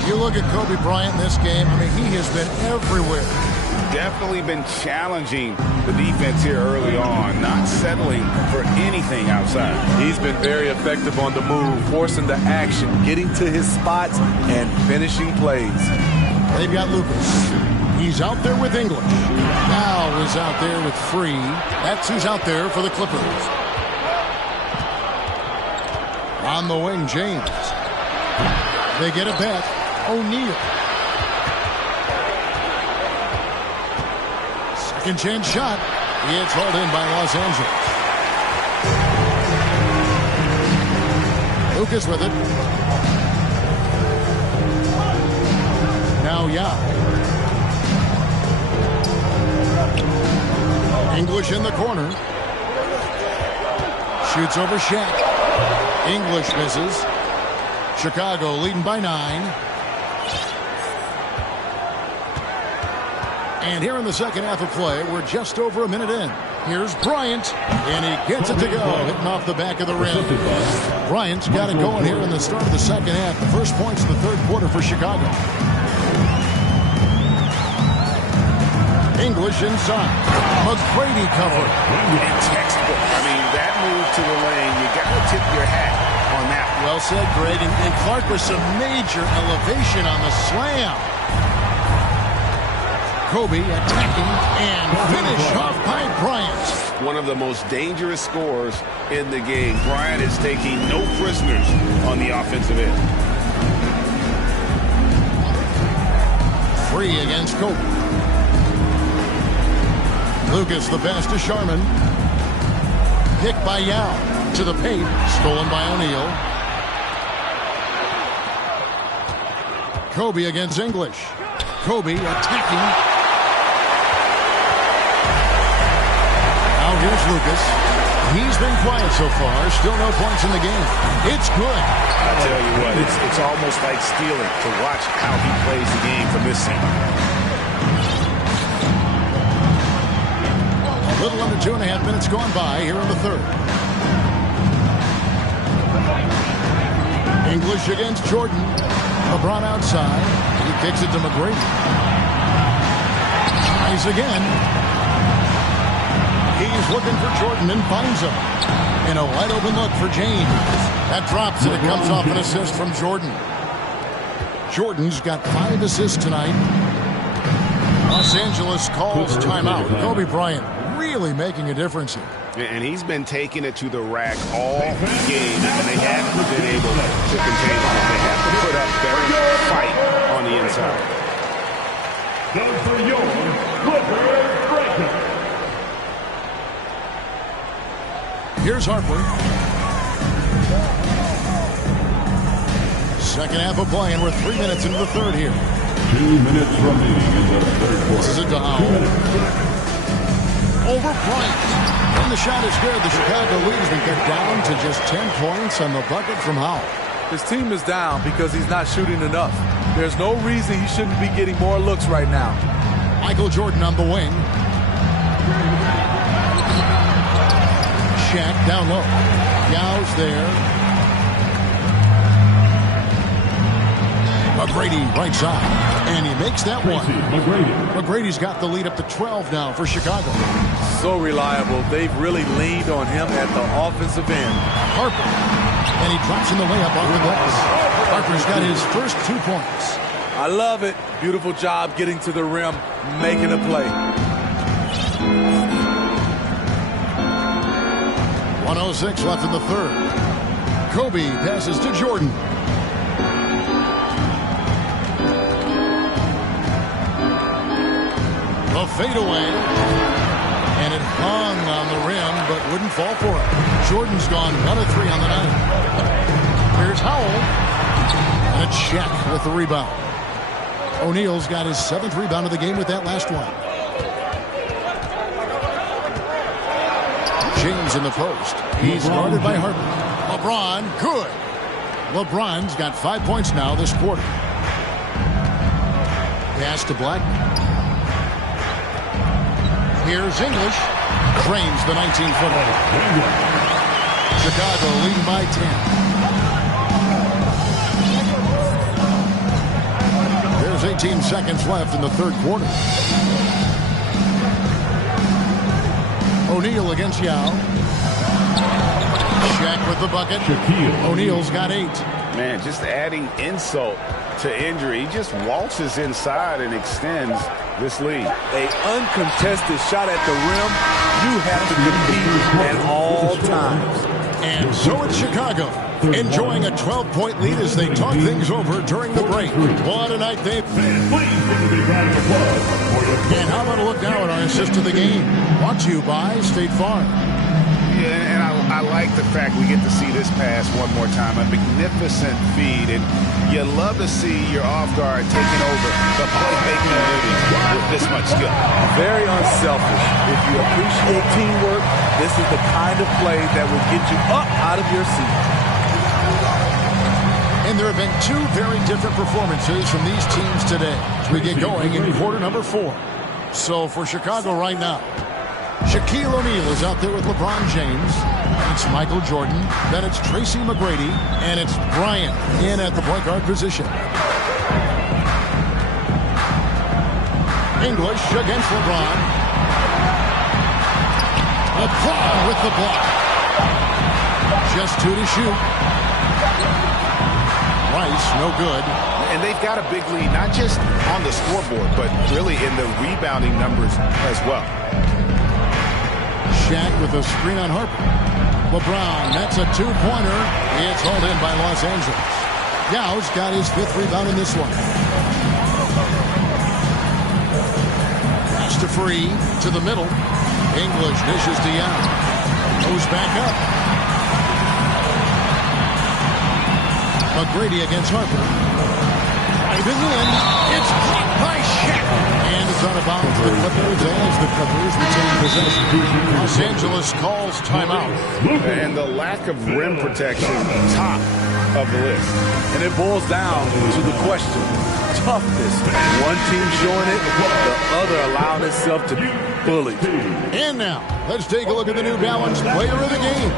You look at Kobe Bryant in this game. I mean, he has been everywhere. Definitely been challenging the defense here early on, not settling for anything outside. He's been very effective on the move, forcing the action, getting to his spots, and finishing plays. They've got Lucas. He's out there with English. Now is out there with Free. That's who's out there for the Clippers. On the wing, James. They get it back. O'Neal. Second chance shot. It's hauled in by Los Angeles. Lucas with it. Now Yao. English in the corner. Shoots over Shaq. English misses. Chicago leading by 9. And here in the second half of play, we're just over a minute in. Here's Bryant, and he gets it to go, hitting off the back of the rim. Bryant's got it going here in the start of the second half. The first points in the third quarter for Chicago. English inside. McGrady covered. And textbook. I mean, that move to the lane, you got to tip your hat on that. Well said, Greg. And Clark with some major elevation on the slam. Kobe attacking and finish off by Bryant. One of the most dangerous scorers in the game. Bryant is taking no prisoners on the offensive end. Free against Kobe. Lucas the pass to Sharman. Picked by Yao. To the paint. Stolen by O'Neal. Kobe against English. Kobe attacking. Now here's Lucas. He's been quiet so far. Still no points in the game. It's good. I tell you what, it's almost like stealing to watch how he plays the game from this center. A little under 2.5 minutes gone by here in the third. English against Jordan. LeBron outside. He kicks it to McGrady. Tries again. He's looking for Jordan and finds him. And a wide open look for James. That drops and it comes off an assist from Jordan. Jordan's got 5 assists tonight. Los Angeles calls timeout. Kobe Bryant really making a difference here. And he's been taking it to the rack all game, and they haven't been able to contain him. They have to put up better fight on the inside. Here's Harper. Second half of play, and we're 3 minutes into the third here. 2 minutes remaining in the third quarter. This is it to Howell. Over Bryant. And the shot is good. The Chicago lead has been cut down to just 10 points on the bucket from Howell. His team is down because he's not shooting enough. There's no reason he shouldn't be getting more looks right now. Michael Jordan on the wing. Shaq down low. Yow's there. McGrady right side. And he makes that one. McGrady's got the lead up to 12 now for Chicago. So reliable. They've really leaned on him at the offensive end. Harper. And he drops in the layup off the glass. Harper's got his first 2 points. I love it. Beautiful job getting to the rim, making a play. 1:06 left in the third. Kobe passes to Jordan. The fadeaway. And it hung on the rim, but wouldn't fall for it. Jordan's gone 1 of 3 on the night. Here's Howell. And a check with the rebound. O'Neal's got his 7th rebound of the game with that last one. James in the post. He's guarded by Harper. LeBron, good. LeBron's got 5 points now this quarter. Pass to Blackman. Here's English. Cranes the 19-footer. Chicago leading by 10. There's 18 seconds left in the third quarter. O'Neal against Yao. Shaq with the bucket. O'Neal's got 8. Man, just adding insult to injury. He just waltzes inside and extends this lead. An uncontested shot at the rim. You have to compete at all times. And so it's Chicago, enjoying a 12-point lead as they talk things over during the break. What a night they've been. And how about a look now at our assist to the game? Brought to you by State Farm. Yeah, and I like the fact we get to see this pass one more time. A magnificent feed, and you love to see your off guard taking over the playmaking duties with this much skill. Very unselfish. If you appreciate teamwork, this is the kind of play that will get you up out of your seat. And there have been 2 very different performances from these teams today as we get going in quarter number 4. So for Chicago right now, Shaquille O'Neal is out there with LeBron James. It's Michael Jordan. Then it's Tracy McGrady. And it's Bryant in at the point guard position. English against LeBron. LeBron with the block. Just 2 to shoot. Rice, no good. And they've got a big lead, not just on the scoreboard, but really in the rebounding numbers as well. Shaq with a screen on Harper. LeBron, that's a 2-pointer. It's hauled in by Los Angeles. Yao's got his 5th rebound in this one. Pass to Free, to the middle. English dishes to Yao. Goes back up. McGrady against Harper. Driving in. It's blocked by Shaq. And it's out of bounds for the Clippers as the Clippers retain possession. Los Angeles calls timeout. And the lack of rim protection, top of the list. And it boils down to the question. Toughness. One team showing it, the other allowing itself to be bullied. And now, let's take a look at the New Balance player of the game,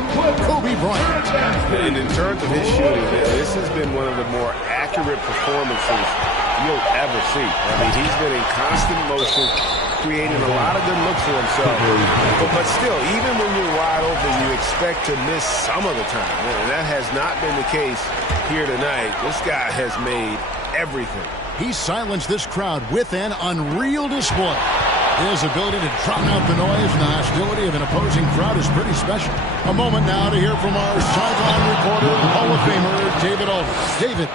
Kobe Bryant. And in terms of his shooting, this has been one of the more accurate performances you'll ever see. I mean, he's been in constant motion, creating a lot of good looks for himself. But still, even when you're wide open, you expect to miss some of the time. And that has not been the case here tonight. This guy has made everything. He silenced this crowd with an unreal display. His ability to drown out the noise and the hostility of an opposing crowd is pretty special. A moment now to hear from our sideline reporter, Hall of Famer, David Aldridge. David.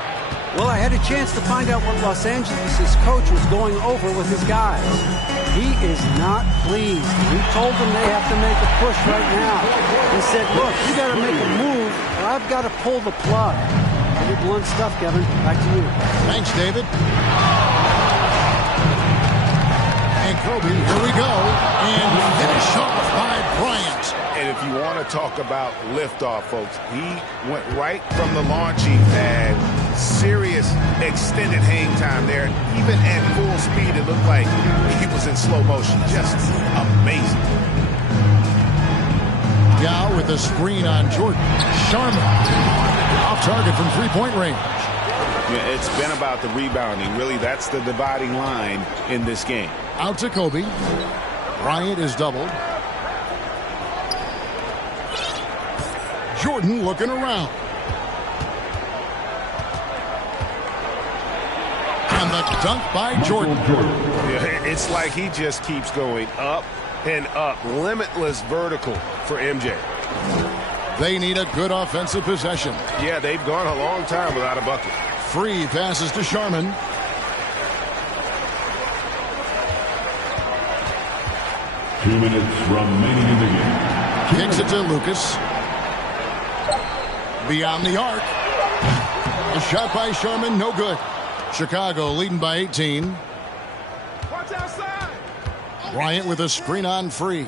Well, I had a chance to find out what Los Angeles' coach was going over with his guys. He is not pleased. He told them they have to make a push right now. He said, look, you got to make a move, or I've got to pull the plug. Pretty blunt stuff, Kevin. Back to you. Thanks, David. And Kobe, here we go. And finish off by Bryant. And if you want to talk about liftoff, folks, he went right from the launching pad. Serious extended hang time there. Even at full speed, it looked like he was in slow motion. Just amazing. Yao with a screen on Jordan. Sharma off target from three-point range. Yeah, it's been about the rebounding. Really, that's the dividing line in this game. Out to Kobe. Bryant is doubled. Jordan looking around. And the dunk by Jordan. Yeah, it's like he just keeps going up and up. Limitless vertical for MJ. They need a good offensive possession. Yeah, they've gone a long time without a bucket. Free passes to Sharman. Two minutes remaining in the game. Kicks it to Lucas. Beyond the arc. A shot by Sharman, no good. Chicago leading by 18. Watch outside. Bryant with a screen on free.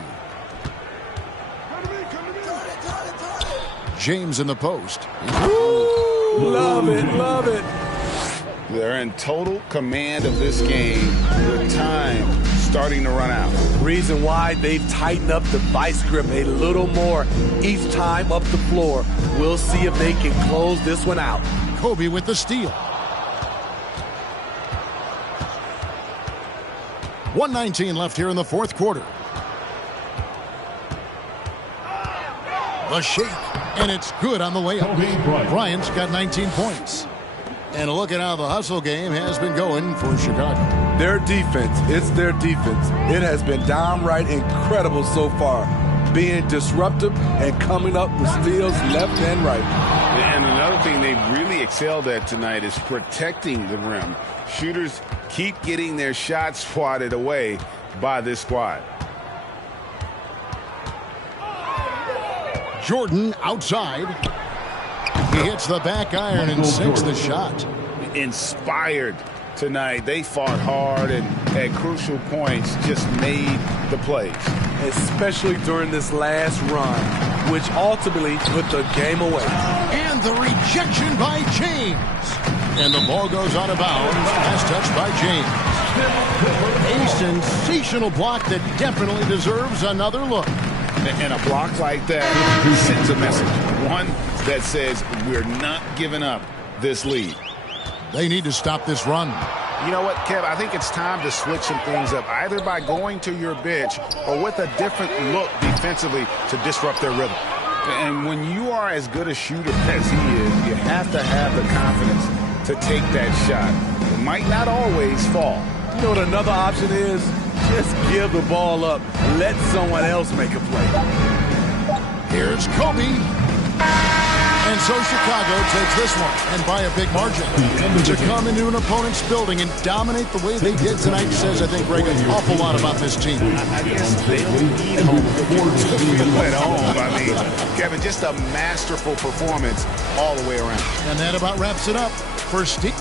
James in the post. Ooh, love it, love it. They're in total command of this game with time starting to run out. Reason why they've tightened up the vice grip a little more each time up the floor. We'll see if they can close this one out. Kobe with the steal. 1:19 left here in the fourth quarter. The shake, and it's good on the layup. Bryant's got 19 points. And look at how the hustle game has been going for Chicago. Their defense, it's their defense. It has been downright incredible so far. Being disruptive and coming up with steals left and right. And another thing they've really excelled at tonight is protecting the rim. Shooters keep getting their shots swatted away by this squad. Jordan outside. He hits the back iron and sinks the shot. Inspired tonight. They fought hard and at crucial points just made the plays. Especially during this last run, which ultimately put the game away. And the rejection by James. And the ball goes out of bounds. Last touch by James. A sensational block that definitely deserves another look. And a block like that sends a message. One that says we're not giving up this lead. They need to stop this run. You know what, Kev? I think it's time to switch some things up, either by going to your bench or with a different look defensively to disrupt their rhythm. And when you are as good a shooter as he is, you have to have the confidence to take that shot. It might not always fall. You know what another option is? Just give the ball up. Let someone else make a play. Here's Kobe. And so Chicago takes this one, and by a big margin. To come into an opponent's building and dominate the way they did tonight says, I think, Greg, an awful lot about this team. I guess they don't need home to feel at home. I mean, Kevin, just a masterful performance all the way around. And that about wraps it up for Steve.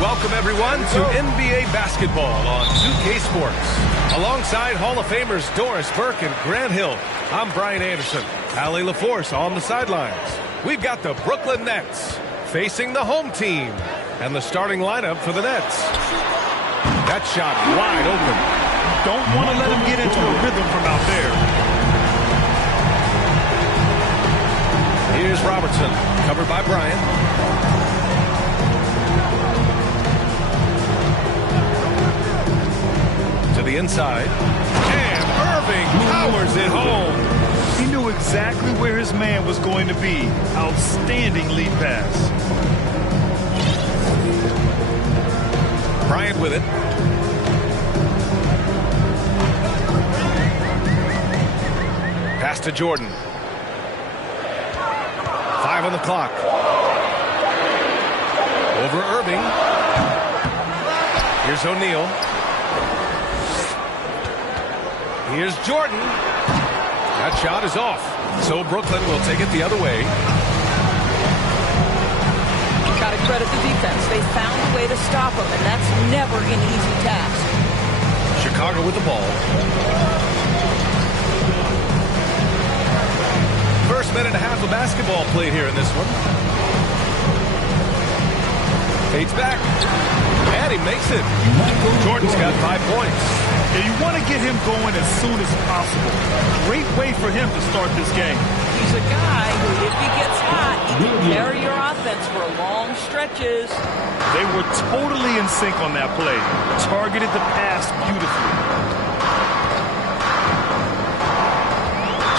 Welcome, everyone, to NBA basketball on 2K Sports. Alongside Hall of Famers Doris Burke and Grant Hill, I'm Brian Anderson. Allie LaForce on the sidelines. We've got the Brooklyn Nets facing the home team and the starting lineup for the Nets. That shot wide open. Don't want to let him get into a rhythm from out there. Here's Robertson, covered by Bryant. To the inside, and Irving powers it home. He knew exactly where his man was going to be. Outstanding lead pass. Bryant with it. Pass to Jordan. 5 on the clock. Over Irving. Here's O'Neal. Here's Jordan. That shot is off. So Brooklyn will take it the other way. Got to credit the defense. They found a way to stop him, and that's never an easy task. Chicago with the ball. First minute and a half of basketball played here in this one. Fades back. And he makes it. Jordan's got 5 points. Yeah, you want to get him going as soon as possible. Great way for him to start this game. He's a guy who, if he gets hot, he can carry your offense for long stretches. They were totally in sync on that play. Targeted the pass beautifully.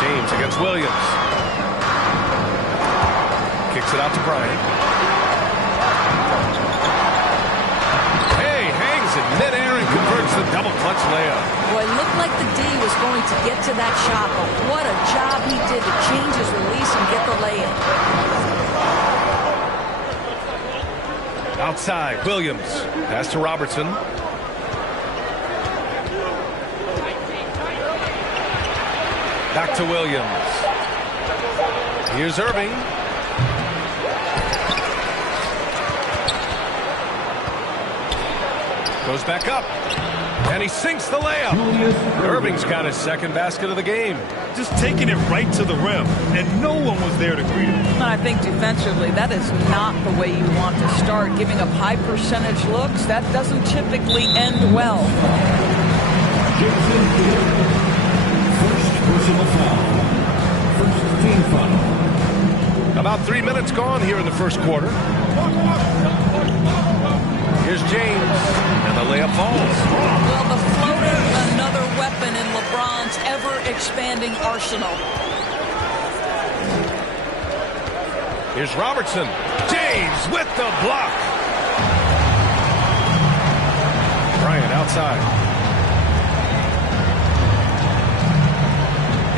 James against Williams. Kicks it out to Bryant. Hey, hangs it midair and converts the double clutch layup. Boy, it looked like the D was going to get to that shot, but what a job he did to change his release and get the lay-in. Outside, Williams. Pass to Robertson. Back to Williams. Here's Irving. Goes back up. And he sinks the layup. Irving's got his second basket of the game. Just taking it right to the rim, and no one was there to greet him. I think defensively, that is not the way you want to start. Giving up high percentage looks, that doesn't typically end well. First personal foul. First team foul. About 3 minutes gone here in the first quarter. Here's James, and the layup falls. Well, the floater, another weapon in LeBron's ever-expanding arsenal. Here's Robertson. James with the block. Bryant outside.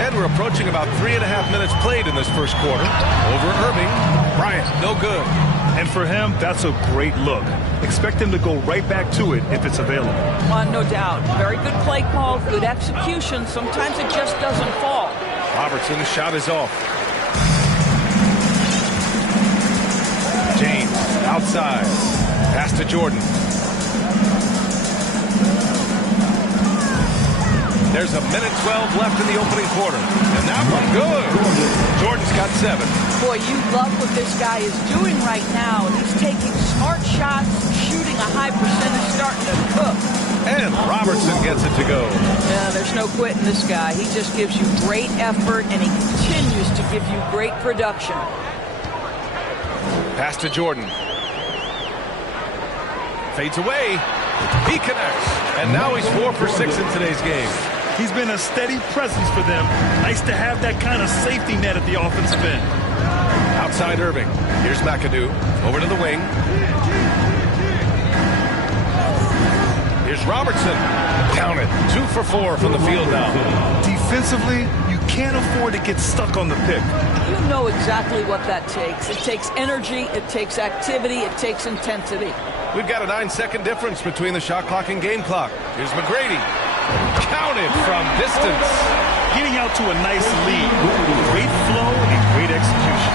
And we're approaching about 3.5 minutes played in this first quarter. Over Irving. Bryant, no good. And for him, that's a great look. Expect him to go right back to it if it's available. No doubt. Very good play call, good execution. Sometimes it just doesn't fall. Robertson's shot is off. James outside. Pass to Jordan. There's a minute 12 left in the opening quarter. And that one good. Jordan's got 7. Boy, you love what this guy is doing right now. He's taking smart shots, shooting a high percentage, starting to cook. And Robertson gets it to go. Yeah, there's no quitting this guy. He just gives you great effort, and he continues to give you great production. Pass to Jordan. Fades away. He connects. And now he's 4 for 6 in today's game. He's been a steady presence for them. Nice to have that kind of safety net at the offensive end. Outside Irving. Here's McAdoo. Over to the wing. Here's Robertson. Count it. 2 for 4 from the field now. Defensively, you can't afford to get stuck on the pick. You know exactly what that takes. It takes energy, it takes activity, it takes intensity. We've got a 9-second difference between the shot clock and game clock. Here's McGrady. Counted from distance. Getting out to a nice lead. Great flow and great execution.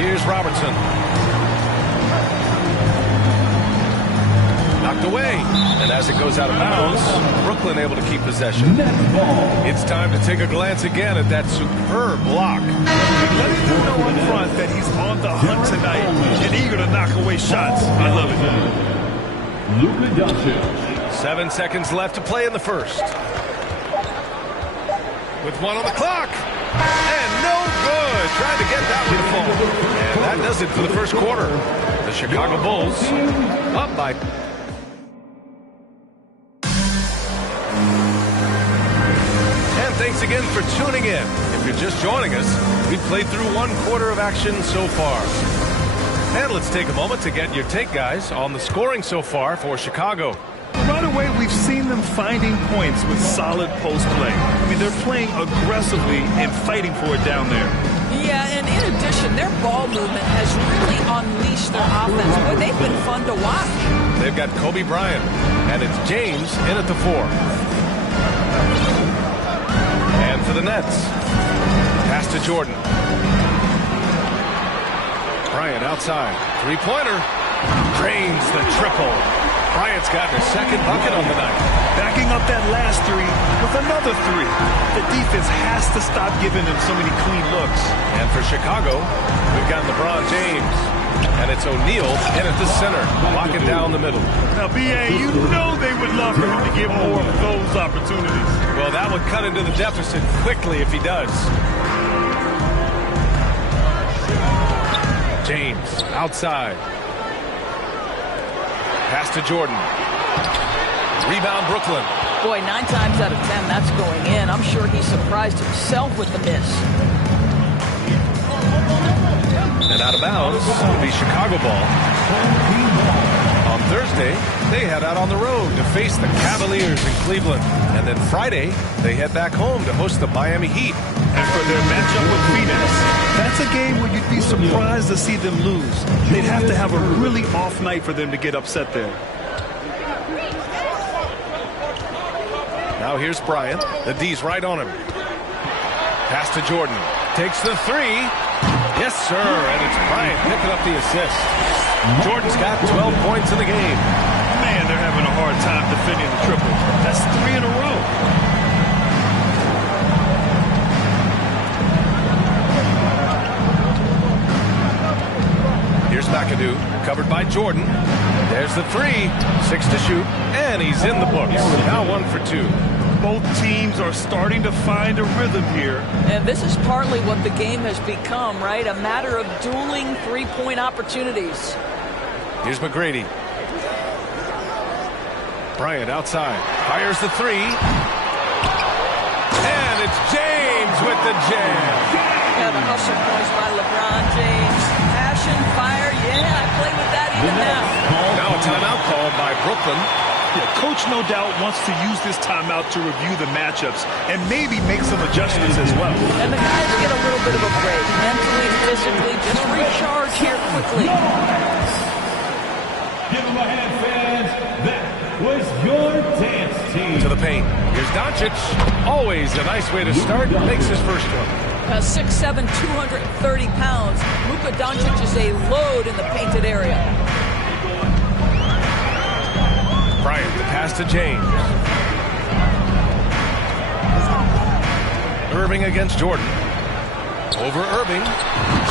Here's Robertson. Knocked away. And as it goes out of bounds, Brooklyn able to keep possession. It's time to take a glance again at that superb block. Letting them know up front that he's on the hunt tonight and eager to knock away shots. I love it. 7 seconds left to play in the first. With 1 on the clock. And no good. Trying to get that one to fall. And that does it for the first quarter. The Chicago Bulls up by... And thanks again for tuning in. If you're just joining us, we've played through 1 quarter of action so far. And let's take a moment to get your take, guys, on the scoring so far for Chicago. Right away, we've seen them finding points with solid post play. I mean, they're playing aggressively and fighting for it down there. Yeah, and in addition, their ball movement has really unleashed their offense. Boy, they've been fun to watch. They've got Kobe Bryant, and it's James in at the 4. And for the Nets, pass to Jordan. Bryant outside, three-pointer, drains the triple. Bryant's gotten his second bucket on the night. Backing up that last three with another three. The defense has to stop giving them so many clean looks. And for Chicago, we've got LeBron James. And it's O'Neal in at the center, locking down the middle. Now, B.A., you know they would love for him to get more of those opportunities. Well, that would cut into the deficit quickly if he does. James outside. Pass to Jordan. Rebound, Brooklyn. Boy, 9 times out of 10, that's going in. I'm sure he surprised himself with the miss. And out of bounds will be Chicago ball. On Thursday, they head out on the road to face the Cavaliers in Cleveland. And then Friday, they head back home to host the Miami Heat. And for their matchup with Phoenix, that's a game where you'd be surprised to see them lose. They'd have to have a really off night for them to get upset there. Now here's Bryant. The D's right on him. Pass to Jordan. Takes the 3. Yes, sir. And it's Bryant picking up the assist. Jordan's got 12 points in the game. Man, they're having a hard time defending the triple. That's 3 in a row. Here's McAdoo, covered by Jordan. There's the 3, 6 to shoot, and he's in the books. Now 1 for 2. Both teams are starting to find a rhythm here. And this is partly what the game has become, right? A matter of dueling three-point opportunities. Here's McGrady. Bryant outside, fires the 3. And it's James with the jam. Yeah, the hustle points by LeBron James. Passion, fire, yeah, I play with that even now. Now a timeout called by Brooklyn. Yeah, Coach no doubt wants to use this timeout to review the matchups and maybe make some adjustments as well. And the guys get a little bit of a break, mentally, physically, just recharge here quickly. Give them a hand, fans. That was your dance team. To the paint. Here's Doncic. Always a nice way to start. Makes his first one. 6'7", 230 pounds. Luka Doncic is a load in the painted area. Bryant, the pass to James. Irving against Jordan. Over Irving.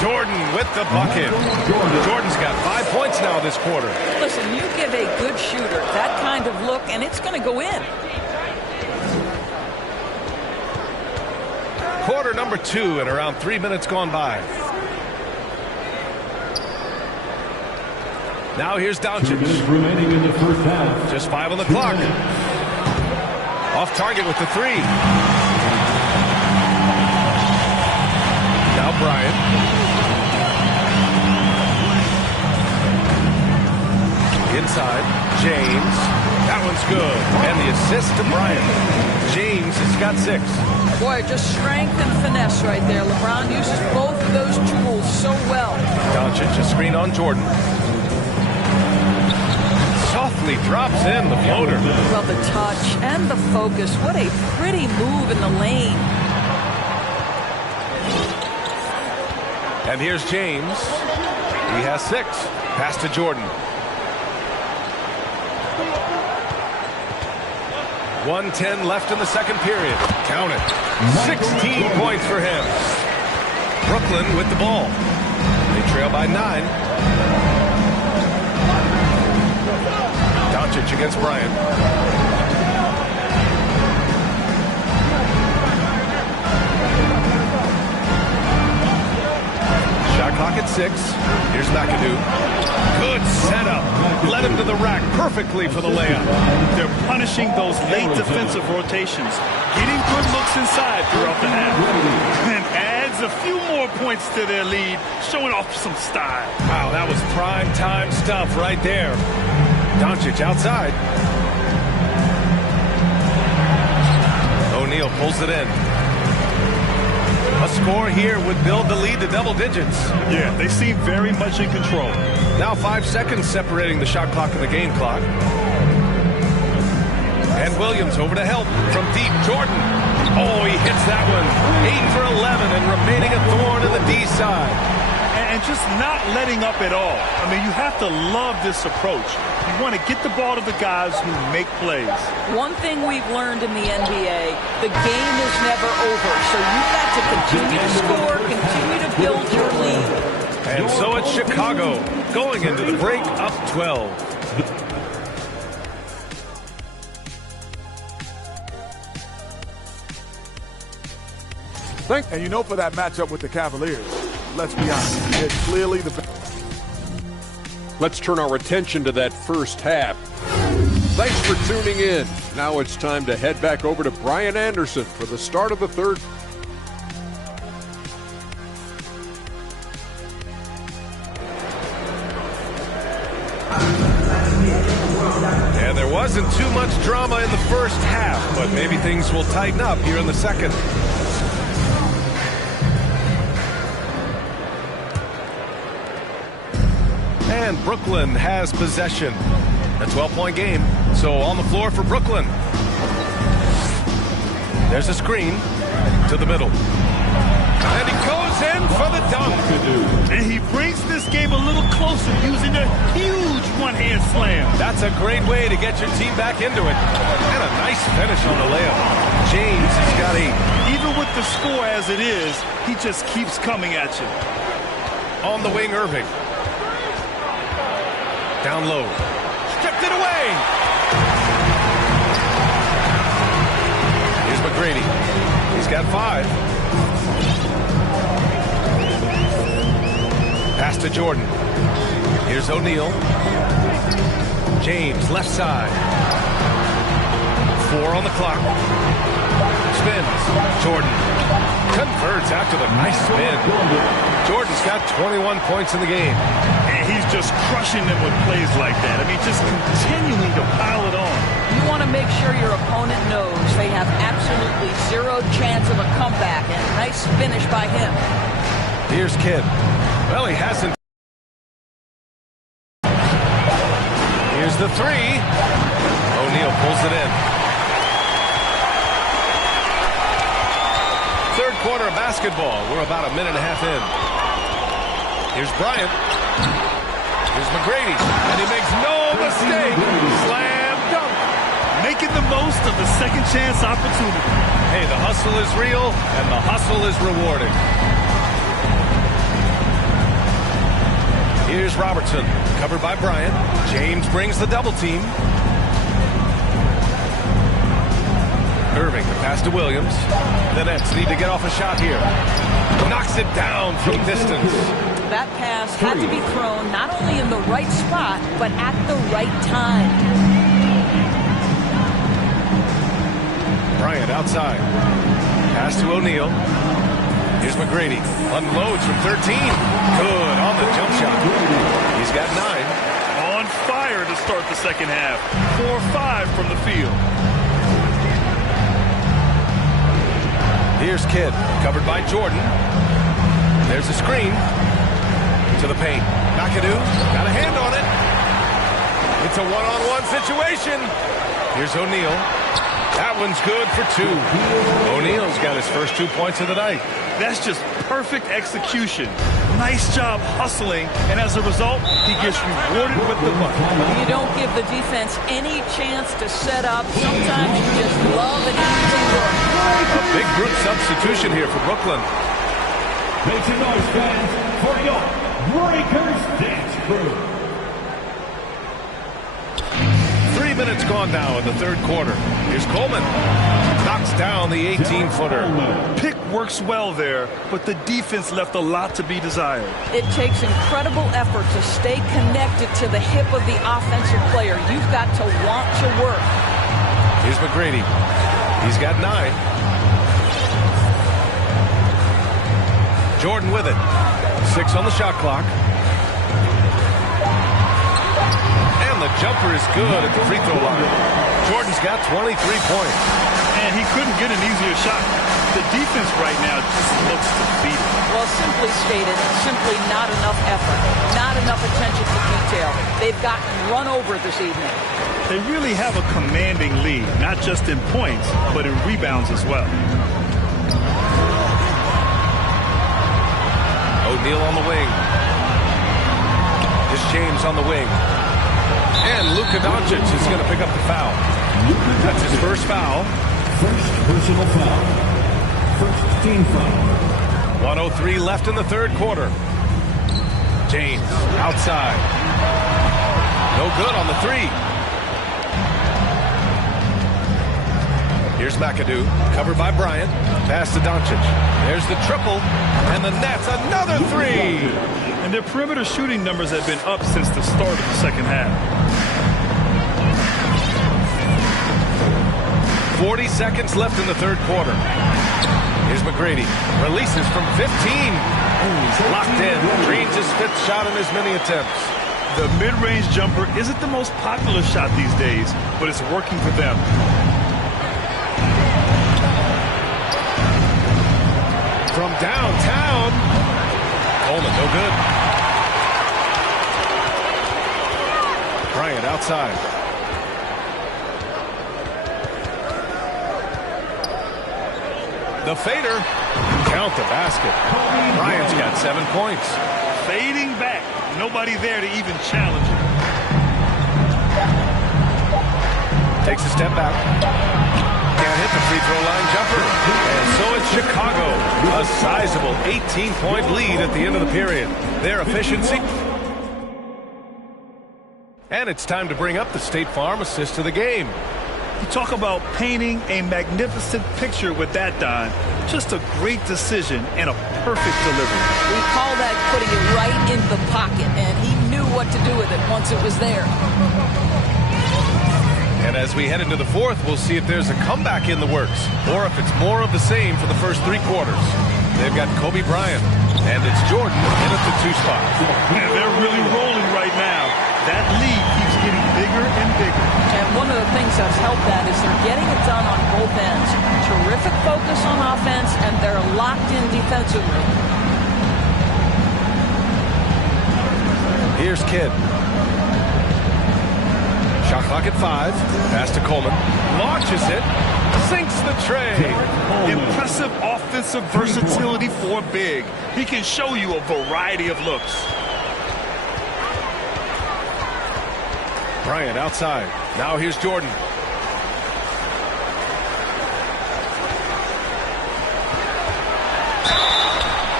Jordan with the bucket. Jordan's got 5 points now this quarter. Listen, you give a good shooter that kind of look, and it's going to go in. Quarter number 2 and around 3 minutes gone by. Now here's Doncic. Remaining in the first half. Just 5 on the clock. Off target with the 3. Now Bryant. Inside, James. That one's good. And the assist to Bryant. James has got 6. Boy, just strength and finesse right there. LeBron uses both of those tools so well. Doncic, a screen on Jordan. Softly drops in the floater. Well, the touch and the focus. What a pretty move in the lane. And here's James. He has 6. Pass to Jordan. 1:10 left in the second period. Count it. 16 points for him. Brooklyn with the ball. They trail by 9. Doncic against Bryant. Shot clock at 6. Here's McAdoo. Good setup. Led him to the rack perfectly for the layup. They're punishing those late defensive rotations, getting good looks inside throughout the half, and adds a few more points to their lead, showing off some style. Wow, that was prime time stuff right there. Doncic outside. O'Neal pulls it in. A score here would build the lead to double digits. Yeah, they seem very much in control. Now 5 seconds separating the shot clock and the game clock. And Williams over to help from deep. Jordan. Oh, he hits that one. 8 for 11 and remaining a thorn in the D side. And just not letting up at all. I mean, you have to love this approach. You want to get the ball to the guys who make plays. One thing we've learned in the NBA, the game is never over. So you've got to continue to score, continue to build your lead. And so it's Chicago going into the break up 12. And you know, for that matchup with the Cavaliers, let's be honest, it's clearly the... Let's turn our attention to that first half. Thanks for tuning in. Now it's time to head back over to Brian Anderson for the start of the third. And there wasn't too much drama in the first half, but maybe things will tighten up here in the second. And Brooklyn has possession. A 12-point game, so on the floor for Brooklyn. There's a screen to the middle. And he goes in for the dunk. And he brings this game a little closer using a huge one-hand slam. That's a great way to get your team back into it. And a nice finish on the layup. James has got 8. Even with the score as it is, he just keeps coming at you. On the wing, Irving. Down low. Stripped it away. Here's McGrady. He's got 5. Pass to Jordan. Here's O'Neal. James, left side. 4 on the clock. Spins. Jordan converts after the nice spin. Jordan's got 21 points in the game. And he's just crushing them with plays like that. I mean, just continuing to pile it on. You want to make sure your opponent knows they have absolutely zero chance of a comeback. And nice finish by him. Here's Kidd. Well, he hasn't. Here's the 3. O'Neal pulls it in. Third quarter of basketball. We're about a minute and a half in. Here's Bryant. Here's McGrady. And he makes no mistake. Slam dunk. Making the most of the second chance opportunity. Hey, the hustle is real, and the hustle is rewarding. Here's Robertson, covered by Bryant. James brings the double team. Irving, the pass to Williams. The Nets need to get off a shot here. Knocks it down from distance. That pass had to be thrown not only in the right spot, but at the right time. Bryant outside. Pass to O'Neal. Here's McGrady. Unloads from 13. Good on the jump shot. He's got 9. On fire to start the second half. 4-5 from the field. Here's Kidd, covered by Jordan. There's a screen. To the paint. McAdoo got a hand on it. It's a one-on-one situation. Here's O'Neal. That one's good for 2. O'Neal's got his first 2 points of the night. That's just perfect execution. Nice job hustling, and as a result, he gets rewarded with the bucket. You don't give the defense any chance to set up. Sometimes you just love an easy look. A big group substitution here for Brooklyn. Make some noise, fans, for your Breakers Dance Crew. 3 minutes gone now in the third quarter. Here's Coleman. Knocks down the 18-footer. Pick works well there, but the defense left a lot to be desired. It takes incredible effort to stay connected to the hip of the offensive player. You've got to want to work. Here's McGrady. He's got 9. Jordan with it. 6 on the shot clock. And the jumper is good at the free throw line. Jordan's got 23 points. And he couldn't get an easier shot. The defense right now just looks defeated. Well, simply stated, simply not enough effort, not enough attention to detail. They've gotten run over this evening. They really have a commanding lead, not just in points, but in rebounds as well. O'Neal on the wing. Here's James on the wing. And Luka Doncic is going to pick up the foul. That's his first foul. First personal foul. First team foul. 1:03 left in the third quarter. James outside. No good on the three. Here's McAdoo, covered by Bryant. Pass to Doncic. There's the triple, and the Nets another three. And their perimeter shooting numbers have been up since the start of the second half. 40 seconds left in the third quarter. Here's McGrady. Releases from 15. Locked in. Drains his fifth shot in as many attempts. The mid-range jumper isn't the most popular shot these days, but it's working for them. From downtown. Coleman, no good. Bryant outside. The fader. Count the basket. Bryant's got 7 points. Fading back. Nobody there to even challenge him. Takes a step back. Can't hit the free throw line jumper. And so it's Chicago. A sizable 18-point lead at the end of the period. Their efficiency. And it's time to bring up the State Farm assist of the game. You talk about painting a magnificent picture with that, Don. Just a great decision and a perfect delivery. We call that putting it right in the pocket, and he knew what to do with it once it was there. And as we head into the fourth, we'll see if there's a comeback in the works or if it's more of the same for the first 3 quarters. They've got Kobe Bryant, and it's Jordan in at the 2 spot. And they're really rolling right now. That lead keeps getting bigger and bigger. And one of the things that's helped that is they're getting it done on both ends. Terrific focus on offense, and they're locked in defensively. Here's Kidd. Shot clock at 5. Pass to Coleman. Launches it. Sinks the tray. Impressive offensive versatility for big. He can show you a variety of looks. Bryant outside. Now here's Jordan.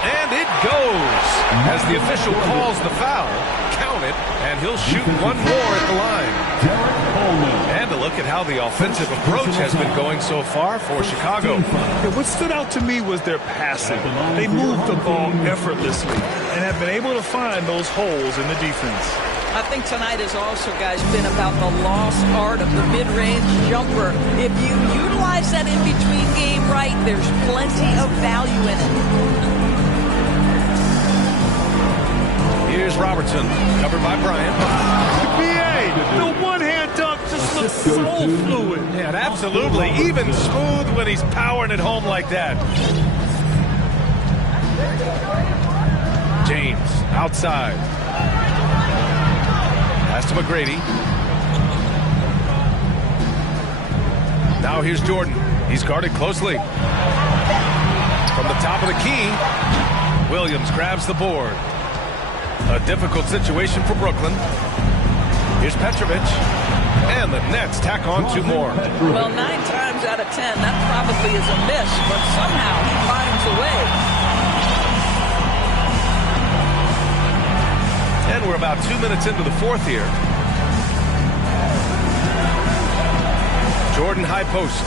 And it goes. As the official calls the foul, count it, and he'll shoot one more at the line. And a look at how the offensive approach has been going so far for Chicago. What stood out to me was their passing. They moved the ball effortlessly and have been able to find those holes in the defense. I think tonight has also, guys, been about the lost art of the mid-range jumper. If you utilize that in-between game right, there's plenty of value in it. Here's Robertson, covered by Bryant. BA, the one-hand dunk just looks so fluid. Yeah, absolutely. Even smooth when he's powering it home like that. James, outside. Pass to McGrady. Now here's Jordan. He's guarded closely. From the top of the key, Williams grabs the board. A difficult situation for Brooklyn. Here's Petrovic. And the Nets tack on 2 more. Well, 9 times out of 10, that probably is a miss, but somehow he finds a way. And we're about 2 minutes into the fourth here. Jordan high post.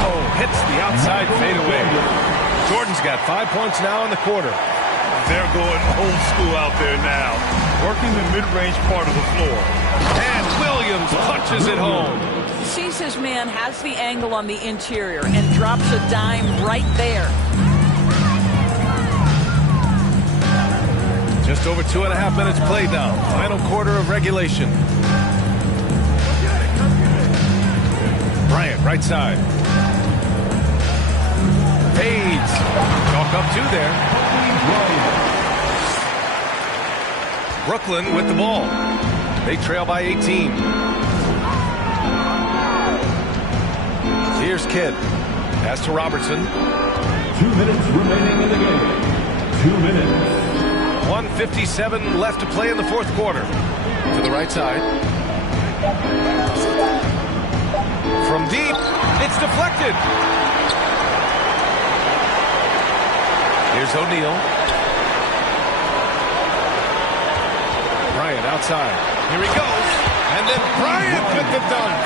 Oh, hits the outside fadeaway. Jordan's got 5 points now in the quarter. They're going old school out there now, working the mid-range part of the floor. And Williams punches it home. Sees his man, has the angle on the interior, and drops a dime right there. Just over 2.5 minutes played now. Final quarter of regulation. Bryant, right side. Fades. Chalk up 2 there. Brooklyn with the ball. They trail by 18. Here's Kidd. Pass to Robertson. 2 minutes remaining in the game. 2 minutes. 1:57 left to play in the fourth quarter. To the right side. From deep, it's deflected. Here's O'Neal. Bryant outside. Here he goes. And then Bryant with the dunk.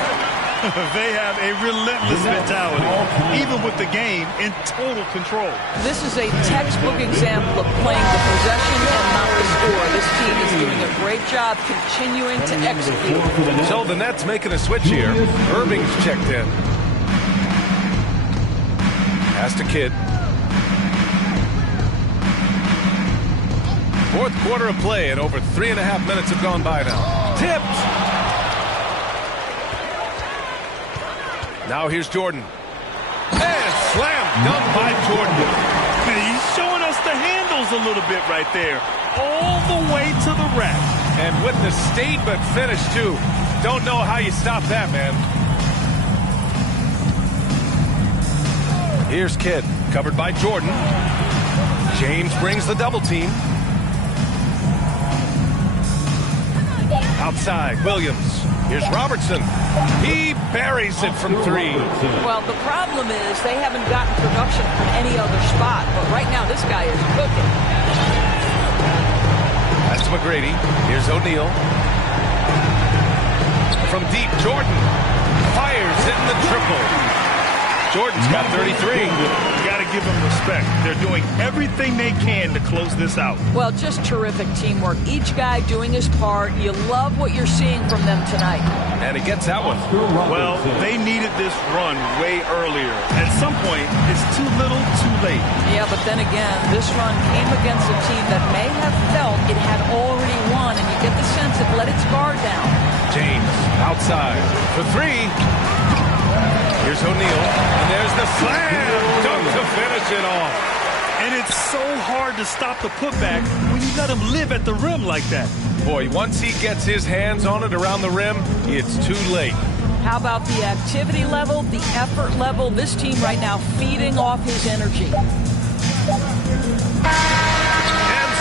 They have a relentless mentality, even with the game in total control. This is a textbook example of playing the possession and not the score. This team is doing a great job continuing to execute. So the Nets making a switch here. Irving's checked in. Pass to Kidd. Fourth quarter of play, and over 3.5 minutes have gone by now. Tipped! Now here's Jordan. And slam dunk by Jordan. He's showing us the handles a little bit right there. All the way to the rack. And with the statement finish, too. Don't know how you stop that, man. Here's Kidd, covered by Jordan. James brings the double team. Outside, Williams. Here's Robertson. He buries it from 3. Well, the problem is they haven't gotten production from any other spot, but right now this guy is cooking. That's McGrady. Here's O'Neal. From deep, Jordan fires in the triple. Jordan's got 33. You got to give them respect. They're doing everything they can to close this out. Well, just terrific teamwork. Each guy doing his part. You love what you're seeing from them tonight. And he gets that one. Well, they needed this run way earlier. At some point, it's too little, too late. Yeah, but then again, this run came against a team that may have felt it had already won, and you get the sense it let its guard down. James outside for 3. Here's O'Neal, and there's the slam dunk to finish it off. And it's so hard to stop the putback when you let him live at the rim like that. Boy, once he gets his hands on it around the rim, it's too late. How about the activity level, the effort level? This team right now feeding off his energy. And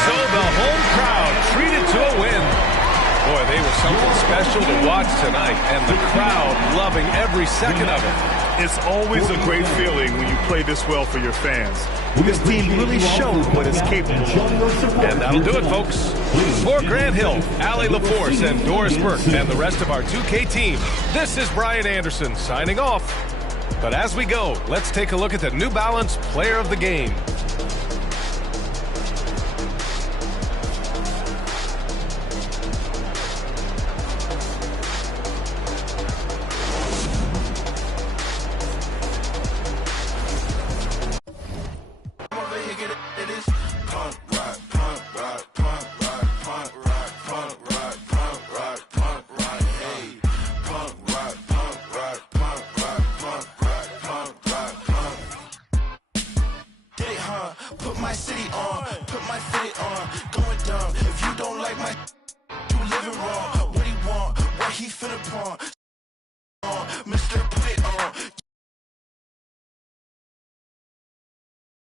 so the home crowd treated to a win. Boy, they were something special to watch tonight, and the crowd loving every second of it. It's always a great feeling when you play this well for your fans. This team really showed what it's capable of. And that'll do it, folks. For Grant Hill, Allie LaForce, and Doris Burke, and the rest of our 2K team, this is Brian Anderson signing off. But as we go, let's take a look at the New Balance Player of the Game. Put my city on, put my fitted on, going dumb. If you don't like my, you living wrong. What he want, what he finna pawn.